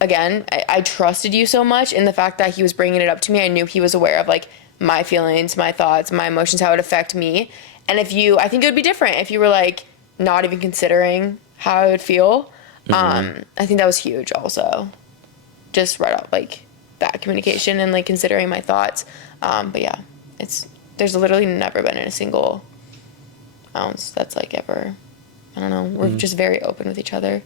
again, I trusted you so much, and the fact that he was bringing it up to me, I knew he was aware of like my feelings, my thoughts, my emotions, how it would affect me. And I think it would be different if you were like not even considering how I would feel. I think that was huge also, just right out like that communication and like considering my thoughts. But yeah, there's literally never been in a single ounce that's like ever, I don't know, we're just very open with each other,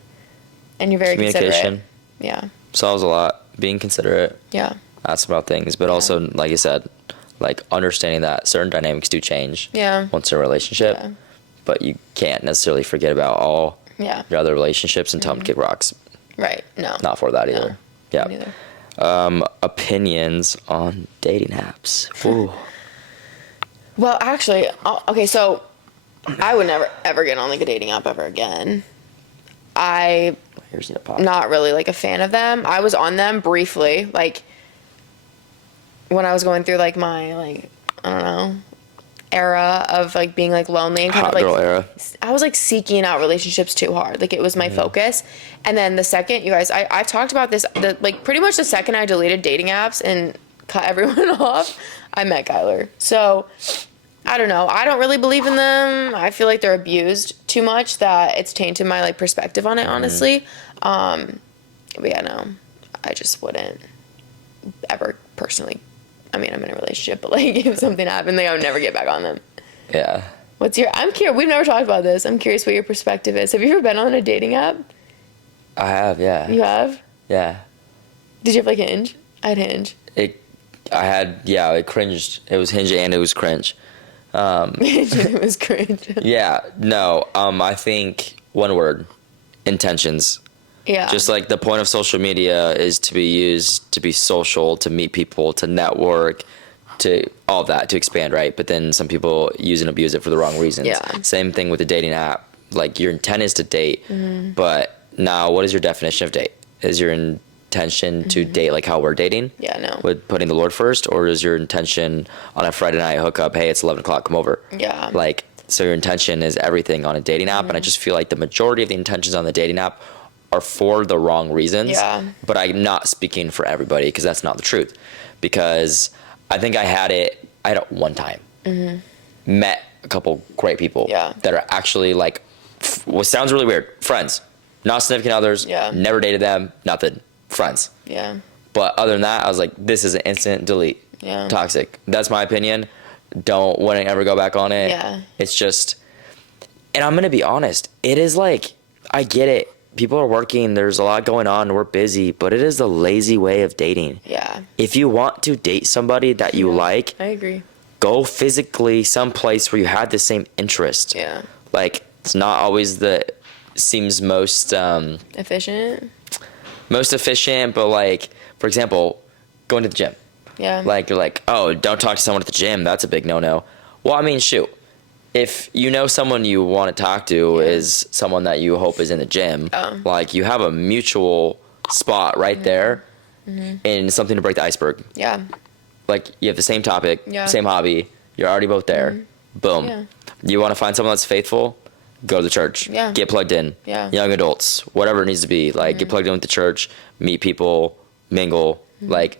and you're very considerate. Yeah. Solves a lot. Being considerate. Yeah. Asks about things, but also, like you said, like, understanding that certain dynamics do change. Yeah. Once in a relationship. Yeah. But you can't necessarily forget about all your other relationships and tell them to kick rocks. Right. No. Not for that either. No. Yeah. Opinions on dating apps. Ooh. Well, actually, okay, so I would never ever get on like a dating app ever again. Here's your pop. Not really like a fan of them. I was on them briefly, like when I was going through like my like, I don't know, era of like being like lonely and kind Hot of like girl era. I was like seeking out relationships too hard. Like, it was my focus. And then the second, you guys, I've talked about this, like pretty much the second I deleted dating apps and cut everyone off, I met Kyler. So I don't know. I don't really believe in them. I feel like they're abused too much, that it's tainted my like perspective on it, honestly. But yeah, no, I just wouldn't ever personally. I mean, I'm in a relationship, but like if something happened, like I would never get back on them. Yeah. I'm curious. We've never talked about this. I'm curious what your perspective is. Have you ever been on a dating app? I have, yeah. You have? Yeah. Did you have like Hinge? I had Hinge. It cringed. It was Hinge and it was cringe. It was cringe. Yeah, no, I think one word, intentions. Yeah. Just like the point of social media is to be used to be social, to meet people, to network, to all that, to expand, right? But then some people use and abuse it for the wrong reasons. Yeah. Same thing with the dating app. Like, your intent is to date, but now what is your definition of date? Is your intention to date like how we're dating? Yeah, no. With putting the Lord first, or is your intention on a Friday night hookup, hey, it's 11 o'clock, come over? Yeah. Like, so your intention is everything on a dating app, and I just feel like the majority of the intentions on the dating app are for the wrong reasons. Yeah. But I'm not speaking for everybody, because that's not the truth. Because I think I had it one time. Met a couple great people that are actually like, what sounds really weird, friends, not significant others, never dated them, nothing, friends. Yeah. But other than that, I was like, this is an instant delete. Yeah. Toxic. That's my opinion. Wouldn't ever go back on it. Yeah. It's just, and I'm going to be honest, it is like, I get it. People are working, there's a lot going on, we're busy, but it is the lazy way of dating. Yeah. If you want to date somebody that you like, I agree. Go physically someplace where you have the same interest. Yeah. Like, it's not always seems most efficient, but like, for example, going to the gym. Yeah. Like, you're like, oh, don't talk to someone at the gym. That's a big no-no. Well, I mean, shoot. If you know someone you want to talk to is someone that you hope is in the gym, like, you have a mutual spot right there and something to break the iceberg. Yeah. Like, you have the same topic, same hobby. You're already both there. Boom. Yeah. You want to find someone that's faithful? Go to the church. Yeah. Get plugged in. Yeah. Young adults, whatever it needs to be. Like, get plugged in with the church, meet people, mingle. Like,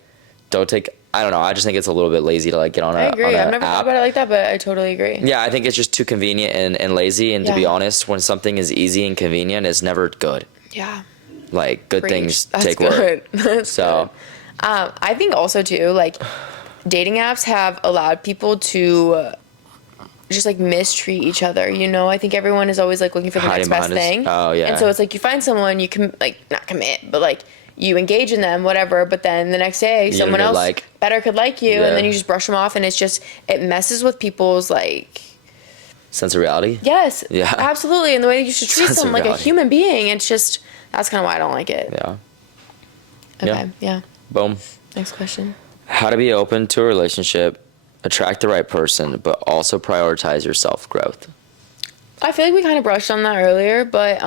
don't take... I don't know. I just think it's a little bit lazy to like get on I agree. I've never thought about it like that, but I totally agree. Yeah, I think it's just too convenient and lazy. And to be honest, when something is easy and convenient, it's never good. Yeah. Like, good things take good. work. That's so, good. I think also too, like, dating apps have allowed people to just like mistreat each other. You know, I think everyone is always like looking for the next best thing. Oh yeah. And so it's like you find someone, you can like not commit, but like you engage in them, whatever, but then the next day someone else better could like you, and then you just brush them off, and it's just, it messes with people's like sense of reality. Yes. Yeah. Absolutely. And the way you should treat someone like a human being. It's just, that's kind of why I don't like it. Yeah. Okay. Yeah. Boom. Next question. How to be open to a relationship, attract the right person, but also prioritize your self-growth. I feel like we kind of brushed on that earlier, but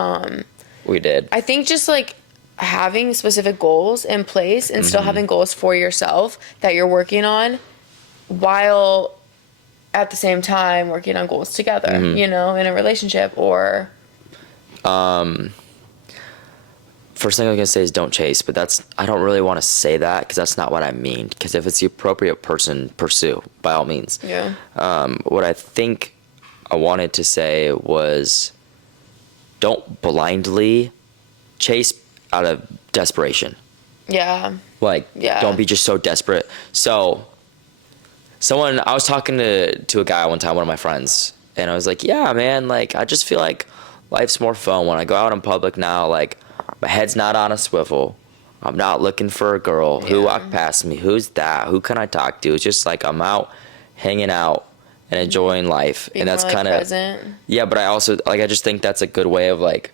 we did. I think just like having specific goals in place and still having goals for yourself that you're working on while at the same time working on goals together, you know, in a relationship or... First thing I'm going to say is don't chase, but I don't really want to say that because that's not what I mean. Because if it's the appropriate person, pursue, by all means. Yeah. What I think I wanted to say was don't blindly chase out of desperation. Yeah. Like, don't be just so desperate. So, I was talking to a guy one time, one of my friends, and I was like, yeah, man, like, I just feel like life's more fun when I go out in public now. Like, my head's not on a swivel. I'm not looking for a girl. Who walked past me? Who's that? Who can I talk to? It's just like I'm out hanging out and enjoying life. Being and that's kind of yeah, but I also I just think that's a good way of like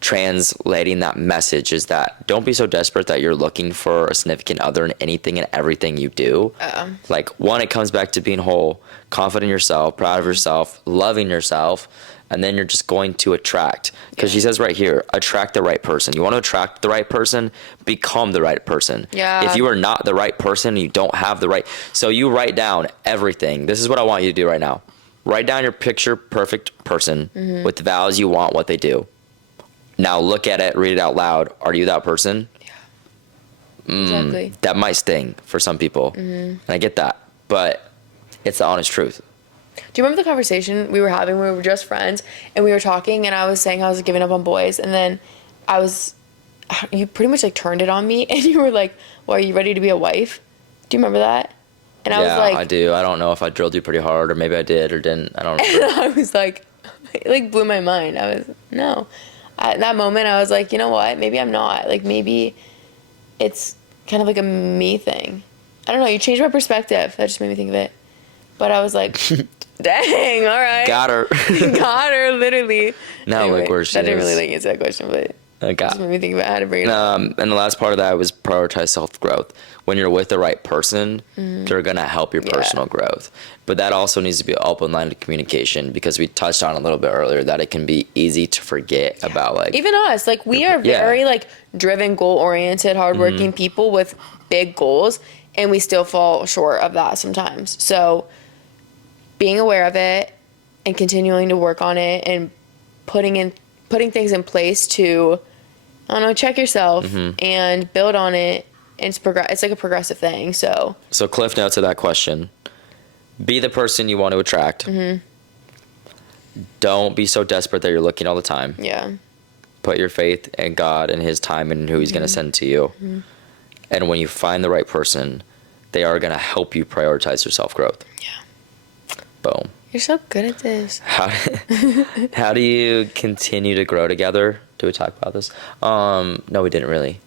translating that message, is that don't be so desperate that you're looking for a significant other in anything and everything you do. Like, one, it comes back to being whole, confident in yourself, proud of yourself, loving yourself. And then you're just going to attract. Because she says right here, attract the right person. You want to attract the right person, become the right person. Yeah. If you are not the right person, you don't have the right... So you write down everything. This is what I want you to do right now. Write down your picture perfect person with the values you want, what they do. Now look at it, read it out loud. Are you that person? Yeah. Exactly. That might sting for some people. And I get that. But it's the honest truth. Do you remember the conversation we were having when we were just friends and we were talking and I was saying I was giving up on boys, and then you pretty much like turned it on me and you were like, well, are you ready to be a wife? Do you remember that? And I was like... I do. I don't know if I drilled you pretty hard or maybe I did or didn't. I don't know. And I was like, it like blew my mind. I was, no. At that moment I was like, you know what? Maybe I'm not. Like, maybe it's kind of like a me thing. I don't know. You changed my perspective. That just made me think of it. But I was like... Dang, all right. Got her. Got her, literally. Now anyway, look where she is. I didn't really like answer that question, but it just made me think about how to bring it up. And the last part of that was prioritize self-growth. When you're with the right person, they're going to help your personal growth. But that also needs to be open line of communication, because we touched on a little bit earlier that it can be easy to forget about, like... Even us. Like, we are very, like, driven, goal-oriented, hardworking people with big goals, and we still fall short of that sometimes. So... being aware of it and continuing to work on it and putting things in place to, I don't know, check yourself and build on it and it's like a progressive thing. So cliff notes of that question: be the person you want to attract. Don't be so desperate that you're looking all the time. Yeah. Put your faith in God and His time and who He's going to send to you. And when you find the right person, they are going to help you prioritize your self-growth. Yeah. Boom. You're so good at this. How do you continue to grow together? Did we talk about this? No, we didn't really.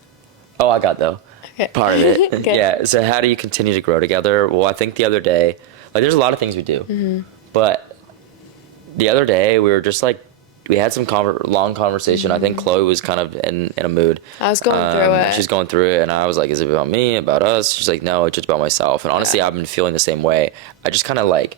Oh, I got though. Okay. Part of it. Okay. Yeah. So how do you continue to grow together? Well, I think the other day, like there's a lot of things we do, but the other day we were just like, we had some long conversation. I think Chloe was kind of in a mood. I was going through it. She's going through it, and I was like, is it about me, about us? She's like, no, it's just about myself. And honestly, I've been feeling the same way. I just kind of like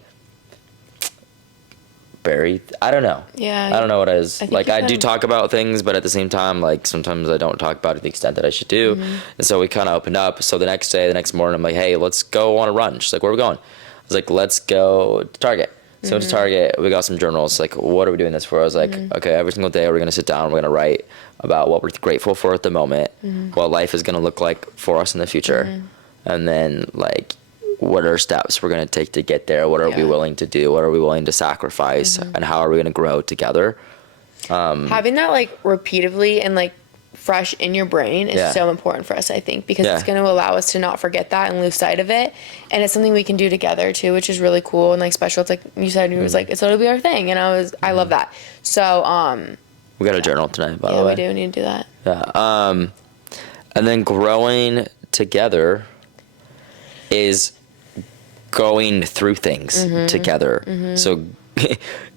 buried. I don't know. Yeah. I don't know what it is. Like, I do talk about things, but at the same time, like, sometimes I don't talk about it to the extent that I should do. And so we kind of opened up. So the next morning, I'm like, hey, let's go on a run. She's like, where are we going? I was like, let's go to Target. So to Target, we got some journals. Like, what are we doing this for? I was like, okay, every single day we're going to sit down. We're going to write about what we're grateful for at the moment, what life is going to look like for us in the future. And then, like, what are steps we're going to take to get there? What are we willing to do? What are we willing to sacrifice? And how are we going to grow together? Having that, like, repeatedly and, like, fresh in your brain is so important for us, I think, because it's going to allow us to not forget that and lose sight of it. And it's something we can do together too, which is really cool and like special. It's like you said, it was like, it's it'll be our thing. And I love that. So, we got a journal tonight, by the way. Yeah, we do need to do that. Yeah. And then growing together is going through things together. So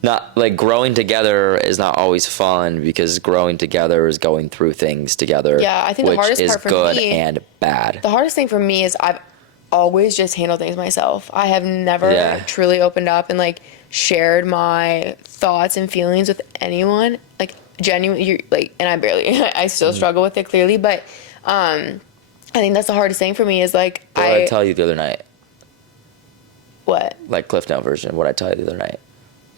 not like growing together is not always fun, because growing together is going through things together. Yeah, I think the hardest part for me, good and bad. The hardest thing for me is I've always just handled things myself. I have never truly opened up and like shared my thoughts and feelings with anyone. Like genuinely, and I still struggle with it clearly, but I think that's the hardest thing for me is like What did I tell you the other night? What? Like Cliff Note version. What did I tell you the other night?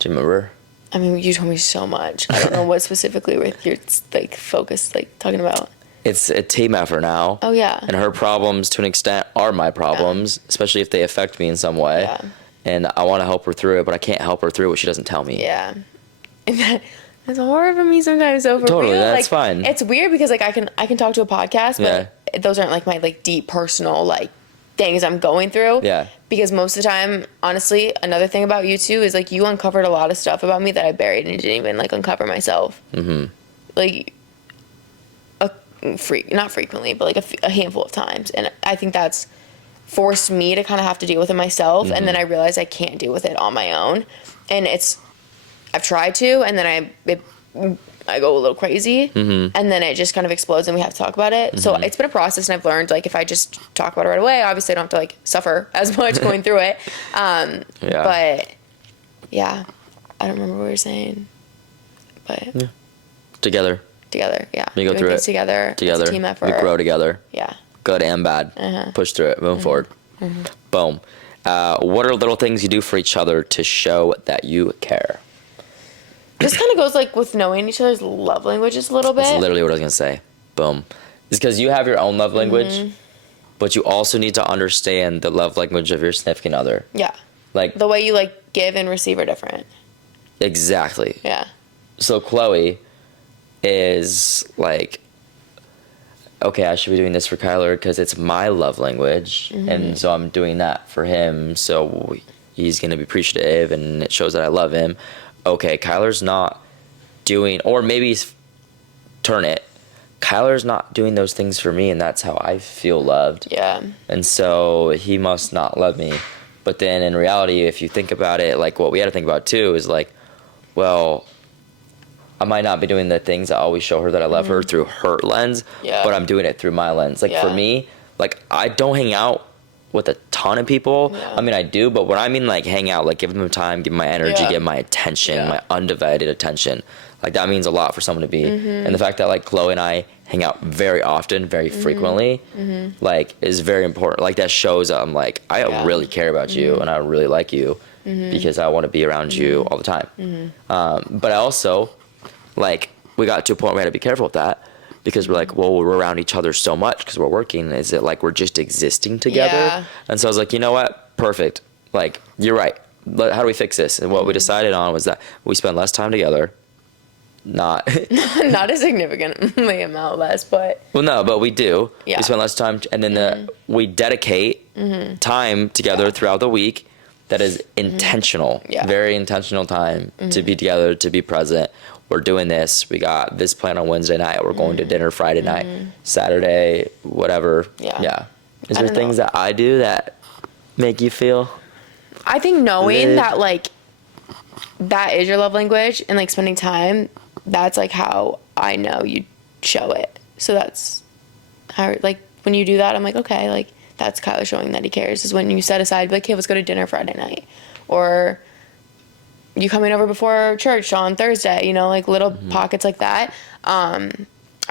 Do you remember? I mean, you told me so much. I don't know what specifically you're like focused, like talking about. It's a team effort now. Oh yeah. And her problems, to an extent, are my problems, especially if they affect me in some way. Yeah. And I want to help her through it, but I can't help her through what she doesn't tell me. Yeah. And that's hard for me sometimes. So for totally, real, that's like, fine. It's weird because like I can talk to a podcast, but those aren't like my like deep personal like things I'm going through. Yeah. Because most of the time, honestly, another thing about you too is like you uncovered a lot of stuff about me that I buried and didn't even like uncover myself. Like not frequently, but like a handful of times, and I think that's forced me to kind of have to deal with it myself. And then I realized I can't deal with it on my own, and I've tried to, and then I go a little crazy, and then it just kind of explodes and we have to talk about it. So it's been a process, and I've learned like if I just talk about it right away, obviously I don't have to like suffer as much going through it. But yeah, I don't remember what we were saying, but Together. Yeah. We go Doing through things it together. Together. It's a team effort. We grow together. Yeah. Good and bad. Push through it. Moving forward. Boom. What are little things you do for each other to show that you care? This kind of goes like with knowing each other's love languages a little bit. That's literally what I was gonna say. Boom. It's because you have your own love language, but you also need to understand the love language of your significant other. Yeah. Like the way you like give and receive are different. Exactly. Yeah. So Chloe is like, okay, I should be doing this for Kyler because it's my love language, and so I'm doing that for him, so he's gonna be appreciative, and it shows that I love him. Okay, Kyler's not doing, or maybe turn it. Kyler's not doing those things for me, and that's how I feel loved. Yeah. And so he must not love me. But then in reality, if you think about it, like what we had to think about too is like, well, I might not be doing the things that always show her that I love her through her lens, but I'm doing it through my lens. Like for me, like I don't hang out with a ton of people. Yeah. I mean, I do, but when I mean like hang out, like give them time, give them my energy, give them my attention, my undivided attention, like that means a lot for someone to be. And the fact that like Chloe and I hang out very often, very frequently, like is very important. Like that shows I'm like, I really care about you and I really like you because I want to be around you all the time. But I also, like, we got to a point where we had to be careful with that because we're like, well, we're around each other so much because we're working. Is it like we're just existing together? Yeah. And so I was like, you know what? Perfect. Like, you're right. How do we fix this? And what we decided on was that we spend less time together. Not not a significantly amount less, but well, no, but we do. Yeah. We spend less time, and then we dedicate time together throughout the week. That is intentional, very intentional time to be together, to be present. We're doing this. We got this plan on Wednesday night. We're going to dinner Friday night, Saturday, whatever. Yeah. Is there things that I do that make you feel? I think knowing lit? that, like, that is your love language and, like, spending time, that's, like, how I know you show it. So that's how, like, when you do that, I'm like, okay, like, that's Kyler showing that he cares, is when you set aside, like, hey, let's go to dinner Friday night. Or you coming over before church on Thursday, you know, like, little pockets like that. I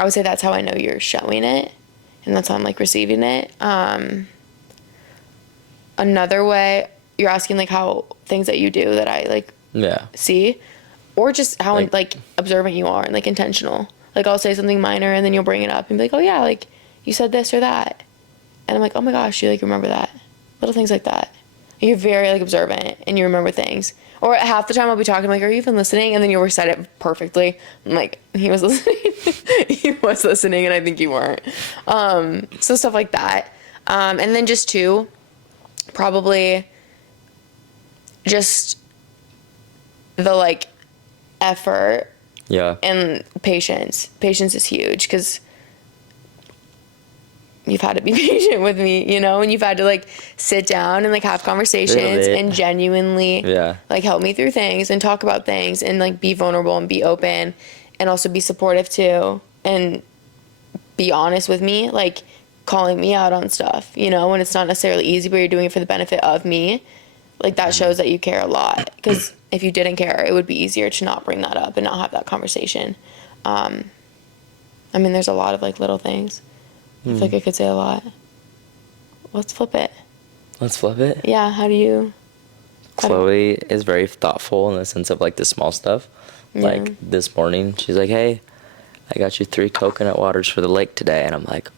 would say that's how I know you're showing it, and that's how I'm, like, receiving it. Another way, you're asking, like, how things that you do that I, like, see, or just how like observant you are and, like, intentional. Like, I'll say something minor and then you'll bring it up and be like, oh yeah, like, you said this or that, and I'm like, oh my gosh, you, like, remember that. Little things like that. You're very, like, observant and you remember things. Or half the time I'll be talking, like, are you even listening? And then you'll recite it perfectly. I'm like, he was listening. He was listening and I think you weren't. So stuff like that. And then just two, probably just the, like, effort and patience. Patience is huge because you've had to be patient with me, you know, and you've had to, like, sit down and, like, have conversations and genuinely like, help me through things and talk about things and, like, be vulnerable and be open and also be supportive too and be honest with me, like, calling me out on stuff, you know, when it's not necessarily easy, but you're doing it for the benefit of me. Like, that shows that you care a lot, because if you didn't care, it would be easier to not bring that up and not have that conversation. I mean, there's a lot of, like, little things. I feel like I could say a lot. Let's flip it. Let's flip it? Yeah, how do you... Chloe is very thoughtful in the sense of, like, the small stuff. Yeah. Like, this morning, she's like, hey, I got you 3 coconut waters for the lake today. And I'm like...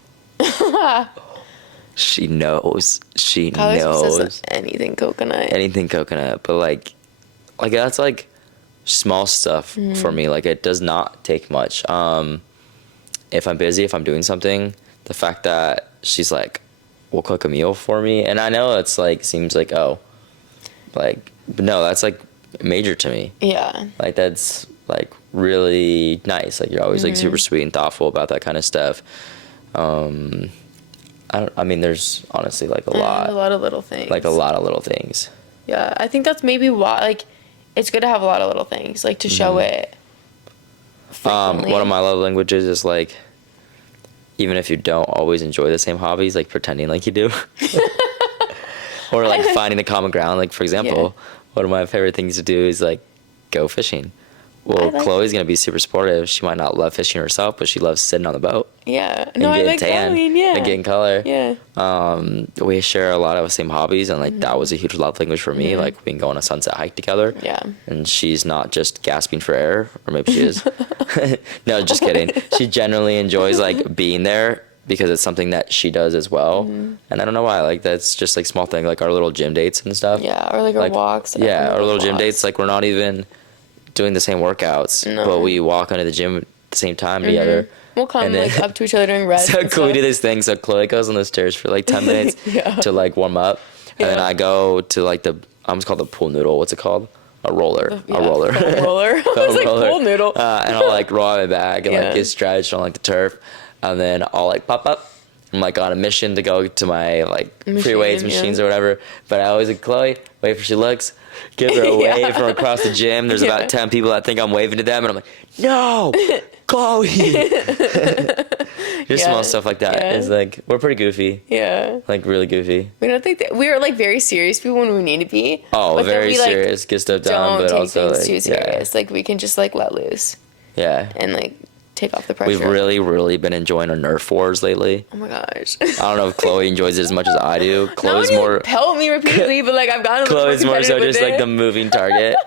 She knows. She knows. Says anything coconut. Anything coconut. But, like that's, like, small stuff for me. Like, it does not take much. If I'm busy, if I'm doing something, the fact that she's, like, will cook a meal for me. And I know it's, like, seems like, oh. Like, but no, that's, like, major to me. Yeah. Like, that's, like, really nice. Like, you're always, like, super sweet and thoughtful about that kind of stuff. I mean, there's honestly, like, a lot of little things. Like, a lot of little things. Yeah, I think that's maybe why, like, it's good to have a lot of little things, like, to show it frequently. One of my love languages is, like, even if you don't always enjoy the same hobbies, like, pretending like you do. Or, like, finding a common ground. Like, for example, one of my favorite things to do is, like, go fishing. Well, Chloe's going to be super supportive. She might not love fishing herself, but she loves sitting on the boat. Yeah. And getting tan. And getting color. Yeah. We share a lot of the same hobbies, and, like, that was a huge love language for me. Like, we can go on a sunset hike together. Yeah. And she's not just gasping for air, or maybe she is. No, just kidding. She generally enjoys, like, being there because it's something that she does as well. And I don't know why. Like, that's just, like, small thing, like our little gym dates and stuff. Yeah, or, like, our walks. Yeah, our little gym dates. Like, we're not even doing the same workouts, but we walk into the gym at the same time together. We'll come, like, up to each other during rest. So we do this thing. So Chloe goes on the stairs for, like, 10 minutes to, like, warm up. And then I go to, like, I almost call it the pool noodle. What's it called? A roller. A roller. A roller. It's like pool noodle. And I'll, like, roll on my back and, like, get stretched on, like, the turf. And then I'll, like, pop up. I'm, like, on a mission to go to my, like, free weights machines or whatever. But I always like, Chloe, wait for she looks. Give her a wave from across the gym. There's about 10 people that think I'm waving to them. And I'm like, no, Chloe. Just small stuff like that. It's like, we're pretty goofy. Yeah. Like, really goofy. We don't think that we're, like, very serious people when we need to be. Oh, but very serious. Get stuff done, but also, like, too serious. Like, we can just, like, let loose. Yeah. And, like, take off the pressure. We've really, really been enjoying our Nerf wars lately. Oh my gosh. I don't know if Chloe enjoys it as much as I do. Chloe's more help me repeatedly, but, like, I've gotten Chloe's more so just like the moving target.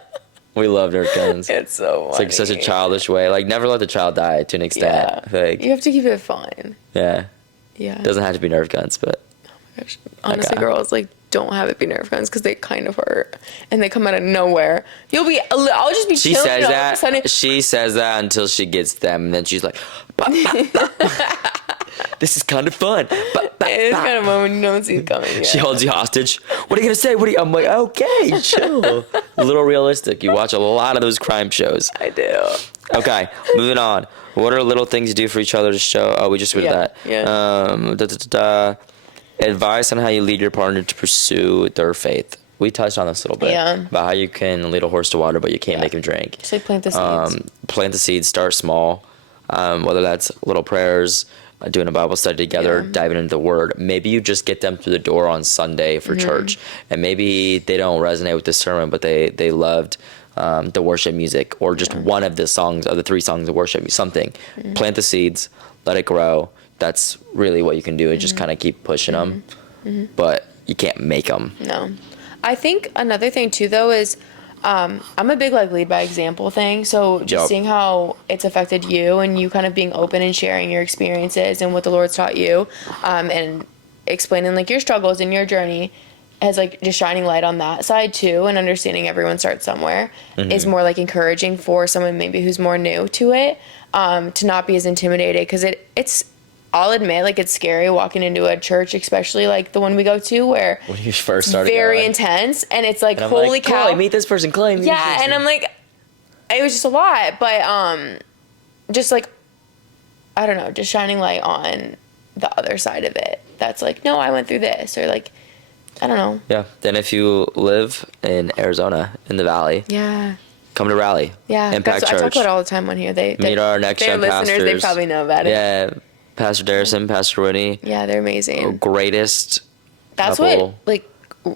We love Nerf guns. It's so funny. It's like such a childish way. Like, never let the child die to an extent. Yeah. Like, You have to keep it fun. yeah. Yeah. Doesn't have to be Nerf guns, but Gosh. Honestly, Okay. girls, like, don't have it be Nerf guns because they kind of hurt. And they come out of nowhere. I'll just be she chilling. says and all of a that. sudden- She says that until she gets them, and then she's like, "Bah, bah, bah." "This is kind of fun." Bah, bah, It's bah. kind of moment when you don't see it coming. Yeah. She holds you hostage. What are you gonna say? I'm like, okay, chill. A little realistic. You watch a lot of those crime shows. I do. Okay, moving on. What are little things you do for each other to show? Oh, we just read that. Yeah. Advice on how you lead your partner to pursue their faith. We touched on this a little bit. Yeah. About how you can lead a horse to water, but you can't make him drink. Just like plant the seeds. Plant the seeds. Start small. Whether that's little prayers, doing a Bible study together, Yeah. diving into the Word. Maybe you just get them through the door on Sunday for church, and maybe they don't resonate with the sermon, but they loved the worship music, or just one of the songs, of the 3 songs of worship, something. Plant the seeds, let it grow. That's really what you can do, is just kind of keep pushing them, but you can't make them. No. I think another thing too though is I'm a big like lead by example thing. So just Yup. seeing how it's affected you and you kind of being open and sharing your experiences and what the Lord's taught you, and explaining like your struggles and your journey as like just shining light on that side too, and understanding everyone starts somewhere is more like encouraging for someone maybe who's more new to it, to not be as intimidated, because it's I'll admit, like, it's scary walking into a church, especially like the one we go to, where When you first started, very going, intense, and it's like, and I'm holy like, cow. Chloe, meet this person. Chloe, meet this Yeah, person. and I'm like, it was just a lot, but just like, I don't know, just shining light on the other side of it. That's like, no, I went through this, or like, I don't know. Yeah. Then if you live in Arizona, in the Valley, Yeah. come to Rally. Yeah. Impact I talk Church. about it all the time on here. Meet our next they're gen listeners, pastors. they probably know about it. Yeah. Pastor Darrison, Pastor Whitney. Yeah, they're amazing. Greatest That's couple. what like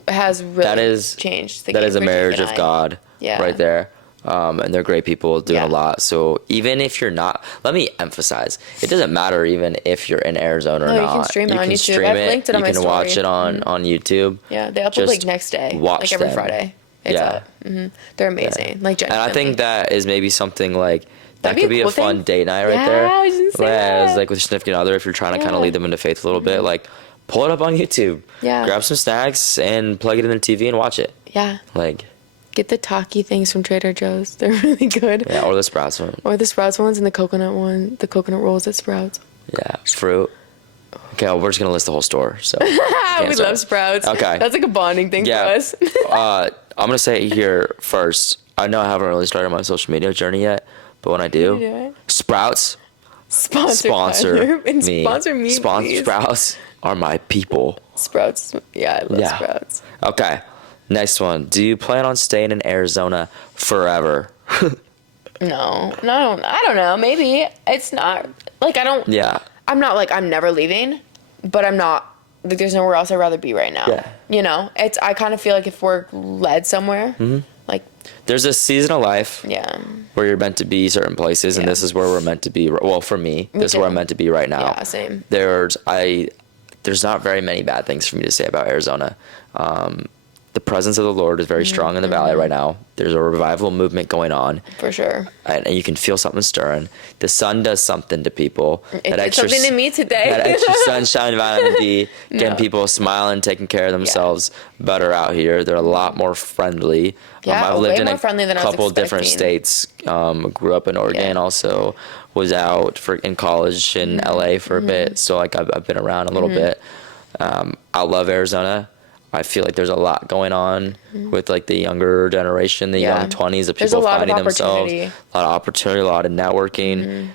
has really That is- changed the That game is a for marriage Jake of and I. God. Yeah. Right there. And they're great people doing Yeah. a lot. So even if you're not, let me emphasize, it doesn't matter even if you're in Arizona or No, you not. can stream it on YouTube. Stream I've linked it on you my can watch story. it on YouTube. Yeah, they upload Just like next day, watch like every them. Friday. It's Yeah. up. They're amazing. Like, And I think that is maybe something like that That'd be could a be cool a fun thing. date night right Yeah, there. I was gonna say Yeah, it's that. like with your significant other, if you're trying to kind Yeah. of lead them into faith a little bit, like pull it up on YouTube. Yeah. Grab some snacks and plug it in the TV and watch it. yeah, Like, get the Taki things from Trader Joe's. They're really good. yeah, or the Sprouts one. Or the Sprouts ones and the coconut rolls at Sprouts. Yeah, fruit. Okay, well, we're just gonna list the whole store. So We Can't love start. Sprouts. Okay. That's like a bonding thing Yeah. for us. I'm gonna say it here first. I know I haven't really started my social media journey yet, but when I do, do it. Sprouts Sponsor me. Sponsor me, please. Sprouts are my people. Sprouts. Yeah, I love Yeah. Sprouts. Okay, next one. Do you plan on staying in Arizona forever? No, I don't know. Maybe it's not like I don't. Yeah. I'm not like I'm never leaving, but I'm not like there's nowhere else I'd rather be right now. Yeah. You know, it's I kind of feel like if we're led somewhere, like There's a season of life yeah, where you're meant to be certain places, and Yeah. this is where we're meant to be. Well, for me, this is where too. I'm meant to be right now. Yeah, same. There's not very many bad things for me to say about Arizona. The presence of the Lord is very strong in the valley right now. There's a revival movement going on, for sure. and you can feel something stirring. The sun does something to people. It did something to me today. That extra sunshine, vitamin D, getting No. people smiling, taking care of themselves better out here. They're a lot more friendly. Yeah, I've way lived in more a friendly than I was couple different expecting. states. Grew up in Oregon, Yeah. also was out in college in LA for a bit. So like I've been around a little bit. I love Arizona. I feel like there's a lot going on with like the younger generation, the Yeah. young 20s of There's a people lot of finding themselves. opportunity. A lot of opportunity, a lot of networking.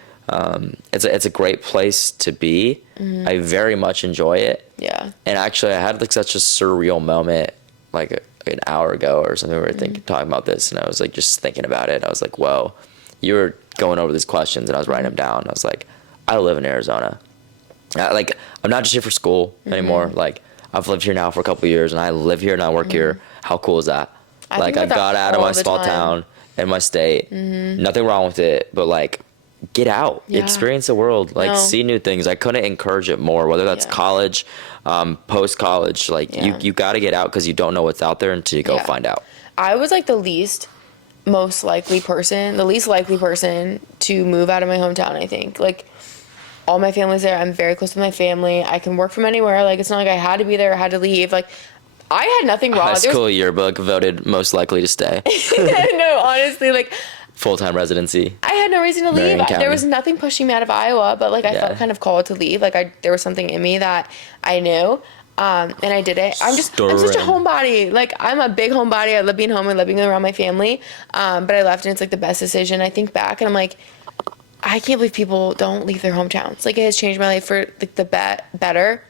It's a great place to be. I very much enjoy it. Yeah. And actually, I had like such a surreal moment, like an hour ago or something. We were talking about this, and I was like just thinking about it. I was like, "Whoa!" You were going over these questions, and I was writing them down. I was like, "I live in Arizona. Like, I'm not just here for school anymore. Like, I've lived here now for a couple of years, and I live here and I work here. How cool is that? I Like, think I about got that out of my all the small time. town and my state. Nothing wrong with it, but like, get out, Yeah. experience the world, like No. see new things. I couldn't encourage it more. Whether that's Yeah. college, post college, like Yeah. you got to get out because you don't know what's out there until you go Yeah. find out. I was like the least most likely person, the least likely person to move out of my hometown, I think. Like, all my family's there. I'm very close with my family. I can work from anywhere. Like, it's not like I had to be there or had to leave. Like, I had nothing wrong. High school yearbook voted most likely to stay. No, honestly, like, Full-time residency. I had no reason to Marion leave. County. There was nothing pushing me out of Iowa, but like I Yeah. felt kind of called to leave. Like there was something in me that I knew, and I did it. I'm such a homebody. Like I'm a big homebody. I love being home and living around my family. But I left, and it's like the best decision. I think back, and I'm like, I can't believe people don't leave their hometowns. Like it has changed my life for like the better.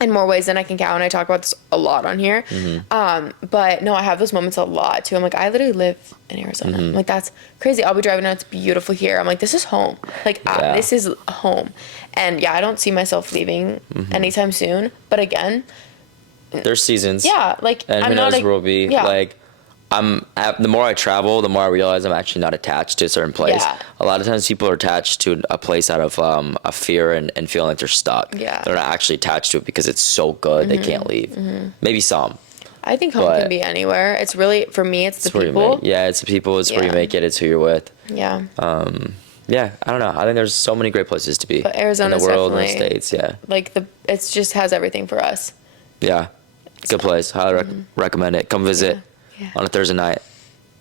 In more ways than I can count, and I talk about this a lot on here. But no, I have those moments a lot too. I'm like, I literally live in Arizona. I'm like, that's crazy. I'll be driving out. It's beautiful here. I'm like, this is home. Like, this is home. And yeah, I don't see myself leaving anytime soon. But again, there's seasons. Yeah, like and I'm who not knows where we'll be. Yeah. Like, the more I travel, the more I realize I'm actually not attached to a certain place. Yeah. A lot of times people are attached to a place out of a fear and feeling like they're stuck. Yeah. They're not actually attached to it because it's so good they can't leave. Maybe some. I think home can be anywhere. It's really, for me, it's the people. It's the people. It's where you make it. It's who you're with. Yeah. Yeah, I don't know. I think there's so many great places to be. But Arizona's in the world, in the definitely, States, yeah. Like it just has everything for us. Yeah. Good place. Highly recommend it. Come visit on a Thursday night.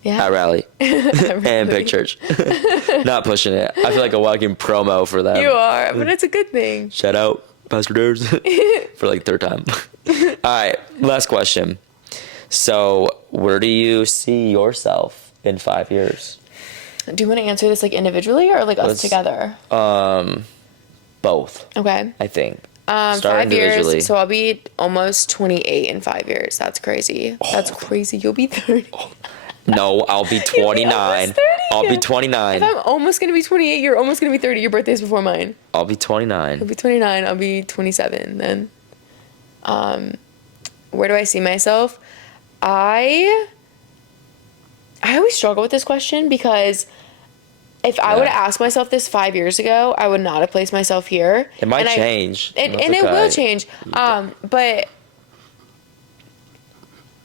Yeah. At Rally. And Big Church. Not pushing it. I feel like a walking promo for them. You are, but it's a good thing. Shout out, Pastor Dares. For like third time. All right, last question. So, where do you see yourself in 5 years? Do you want to answer this like individually or like us together? Both. Okay. I think. Start 5 individually. Years. So I'll be almost 28 in 5 years. That's crazy. That's crazy. You'll be 30. No, I'll be 29. I'll be 29. If I'm almost going to be 28, you're almost going to be 30. Your birthday's before mine. I'll be 29. I'll be 29. I'll be 27 then. Where do I see myself? I always struggle with this question because if I would have asked myself this 5 years ago, I would not have placed myself here. It might change. And it will change. But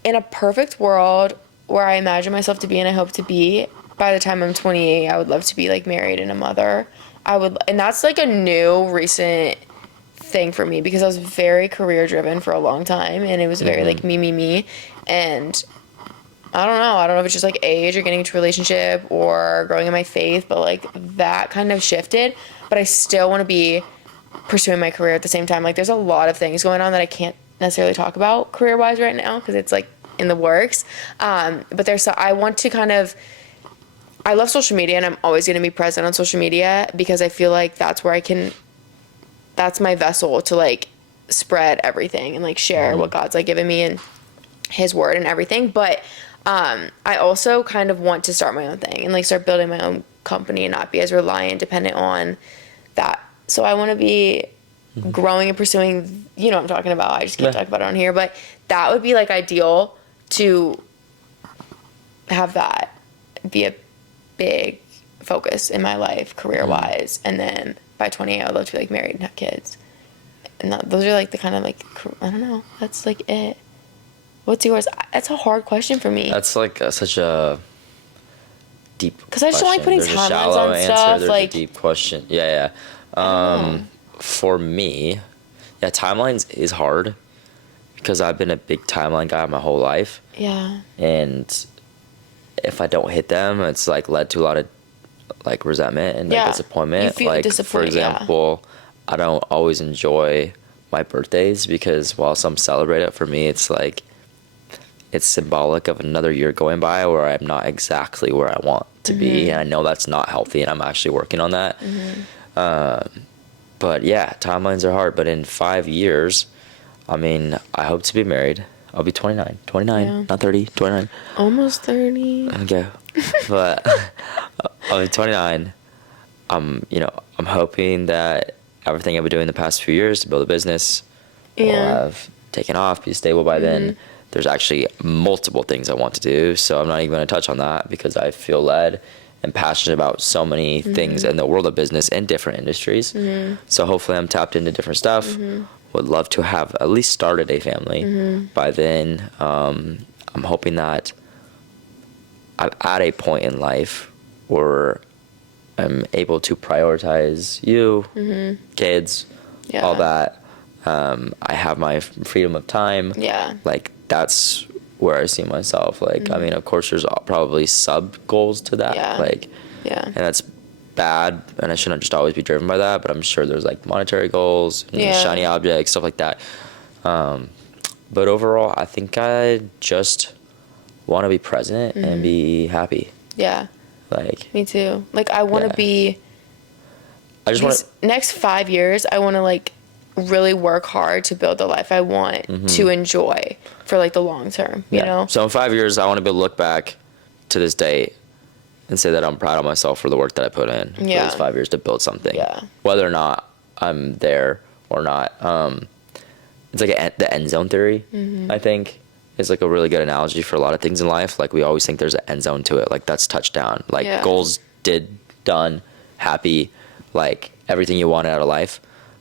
in a perfect world where I imagine myself to be and I hope to be, by the time I'm 28, I would love to be like married and a mother. And that's like a new recent thing for me because I was very career driven for a long time and it was very like me. And I don't know if it's just like age or getting into a relationship or growing in my faith, but like that kind of shifted. But I still want to be pursuing my career at the same time. Like there's a lot of things going on that I can't necessarily talk about career wise right now because it's like in the works. But I want to I love social media and I'm always going to be present on social media because I feel like that's where that's my vessel to like spread everything and like share what God's like given me and his word and everything. But I also kind of want to start my own thing and like start building my own company and not be as reliant, dependent on that. So I want to be growing and pursuing, you know what I'm talking about. I just can't talk about it on here, but that would be like ideal to have that be a big focus in my life career wise. And then by 28, I would love to be like married and have kids. And those are like the kind of like, I don't know. That's like it. What's yours? That's a hard question for me. That's like such a deep question. Because I just don't like putting timelines on stuff. There's like a deep question. Yeah. For me, timelines is hard because I've been a big timeline guy my whole life. Yeah. And if I don't hit them, it's like led to a lot of like resentment and like disappointment. You feel like disappointed, for example, I don't always enjoy my birthdays because while some celebrate it, for me it's like it's symbolic of another year going by where I'm not exactly where I want to be, and I know that's not healthy, and I'm actually working on that. But yeah, timelines are hard. But in 5 years, I mean, I hope to be married. I'll be 29. 29, not 30, 29. Almost 30. Okay. But I'll be 29. I'm hoping that everything I've been doing the past few years to build a business will have taken off, be stable by then. There's actually multiple things I want to do, so I'm not even going to touch on that because I feel led and passionate about so many things in the world of business in different industries. So hopefully I'm tapped into different stuff. Would love to have at least started a family by then. I'm hoping that I'm at a point in life where I'm able to prioritize you, kids, all that. I have my freedom of time. Yeah. Like, that's where I see myself. Like, I mean, of course, there's probably sub goals to that. Yeah. Like, and that's bad, and I shouldn't just always be driven by that, but I'm sure there's like monetary goals, and shiny objects, stuff like that. But overall, I think I just want to be present and be happy. Yeah. Like, me too. Like, I want to be, I just want next 5 years, I want to like really work hard to build the life I want to enjoy for like the long term, you know? So in 5 years, I want to be able to look back to this date and say that I'm proud of myself for the work that I put in for these 5 years to build something. Yeah. Whether or not I'm there or not. It's like the end zone theory, I think, is like a really good analogy for a lot of things in life. Like, we always think there's an end zone to it. Like, that's touchdown. Like, goals done, happy, like everything you wanted out of life.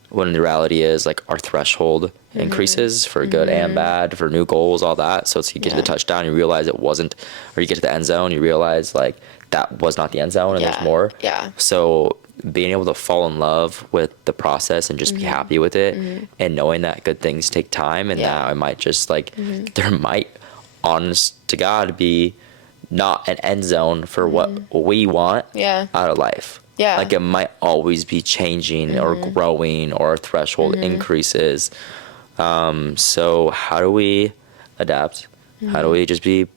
When the reality is, like, our threshold increases for good and bad, for new goals, all that. So it's, you get to the touchdown, you realize it wasn't, or you get to the end zone, you realize like that was not the end zone, and there's more. Yeah. So being able to fall in love with the process and just be happy with it, and knowing that good things take time, and that I might just like, there might, honest to God, be not an end zone for what we want out of life. Yeah. Like, it might always be changing or growing, or our threshold increases. So how do we adapt? How do we just be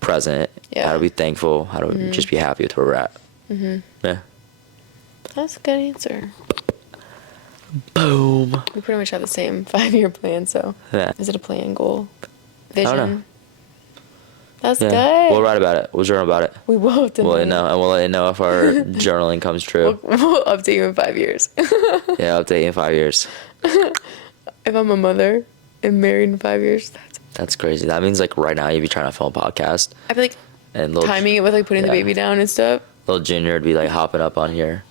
present? Yeah. How do we be thankful? How do we just be happy with where we're at? Yeah. That's a good answer. Boom. We pretty much have the same 5-year plan, so is it a plan, goal, vision? I don't know. That's good. We'll write about it. We'll journal about it. We will tonight. We'll let you know, and we'll let you know if our journaling comes true. We'll update you in 5 years. Yeah, update you in 5 years. If I'm a mother and married in 5 years, that's crazy. That means like right now you'd be trying to film a podcast. I feel like and timing it with like putting the baby down and stuff. Little Junior would be like hopping up on here,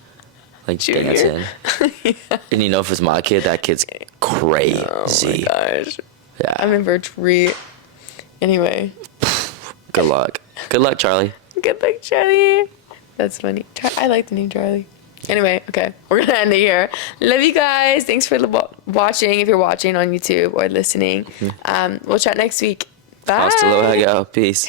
like Junior. dancing. And you know, if it's my kid, that kid's crazy. Oh my gosh. Yeah. I'm in for a treat. Anyway. Good luck. Good luck, Charlie. Good luck, Charlie. That's funny. I like the name Charlie. Anyway, okay. We're going to end it here. Love you guys. Thanks for watching, if you're watching on YouTube or listening. We'll chat next week. Bye. Hasta luego. Peace.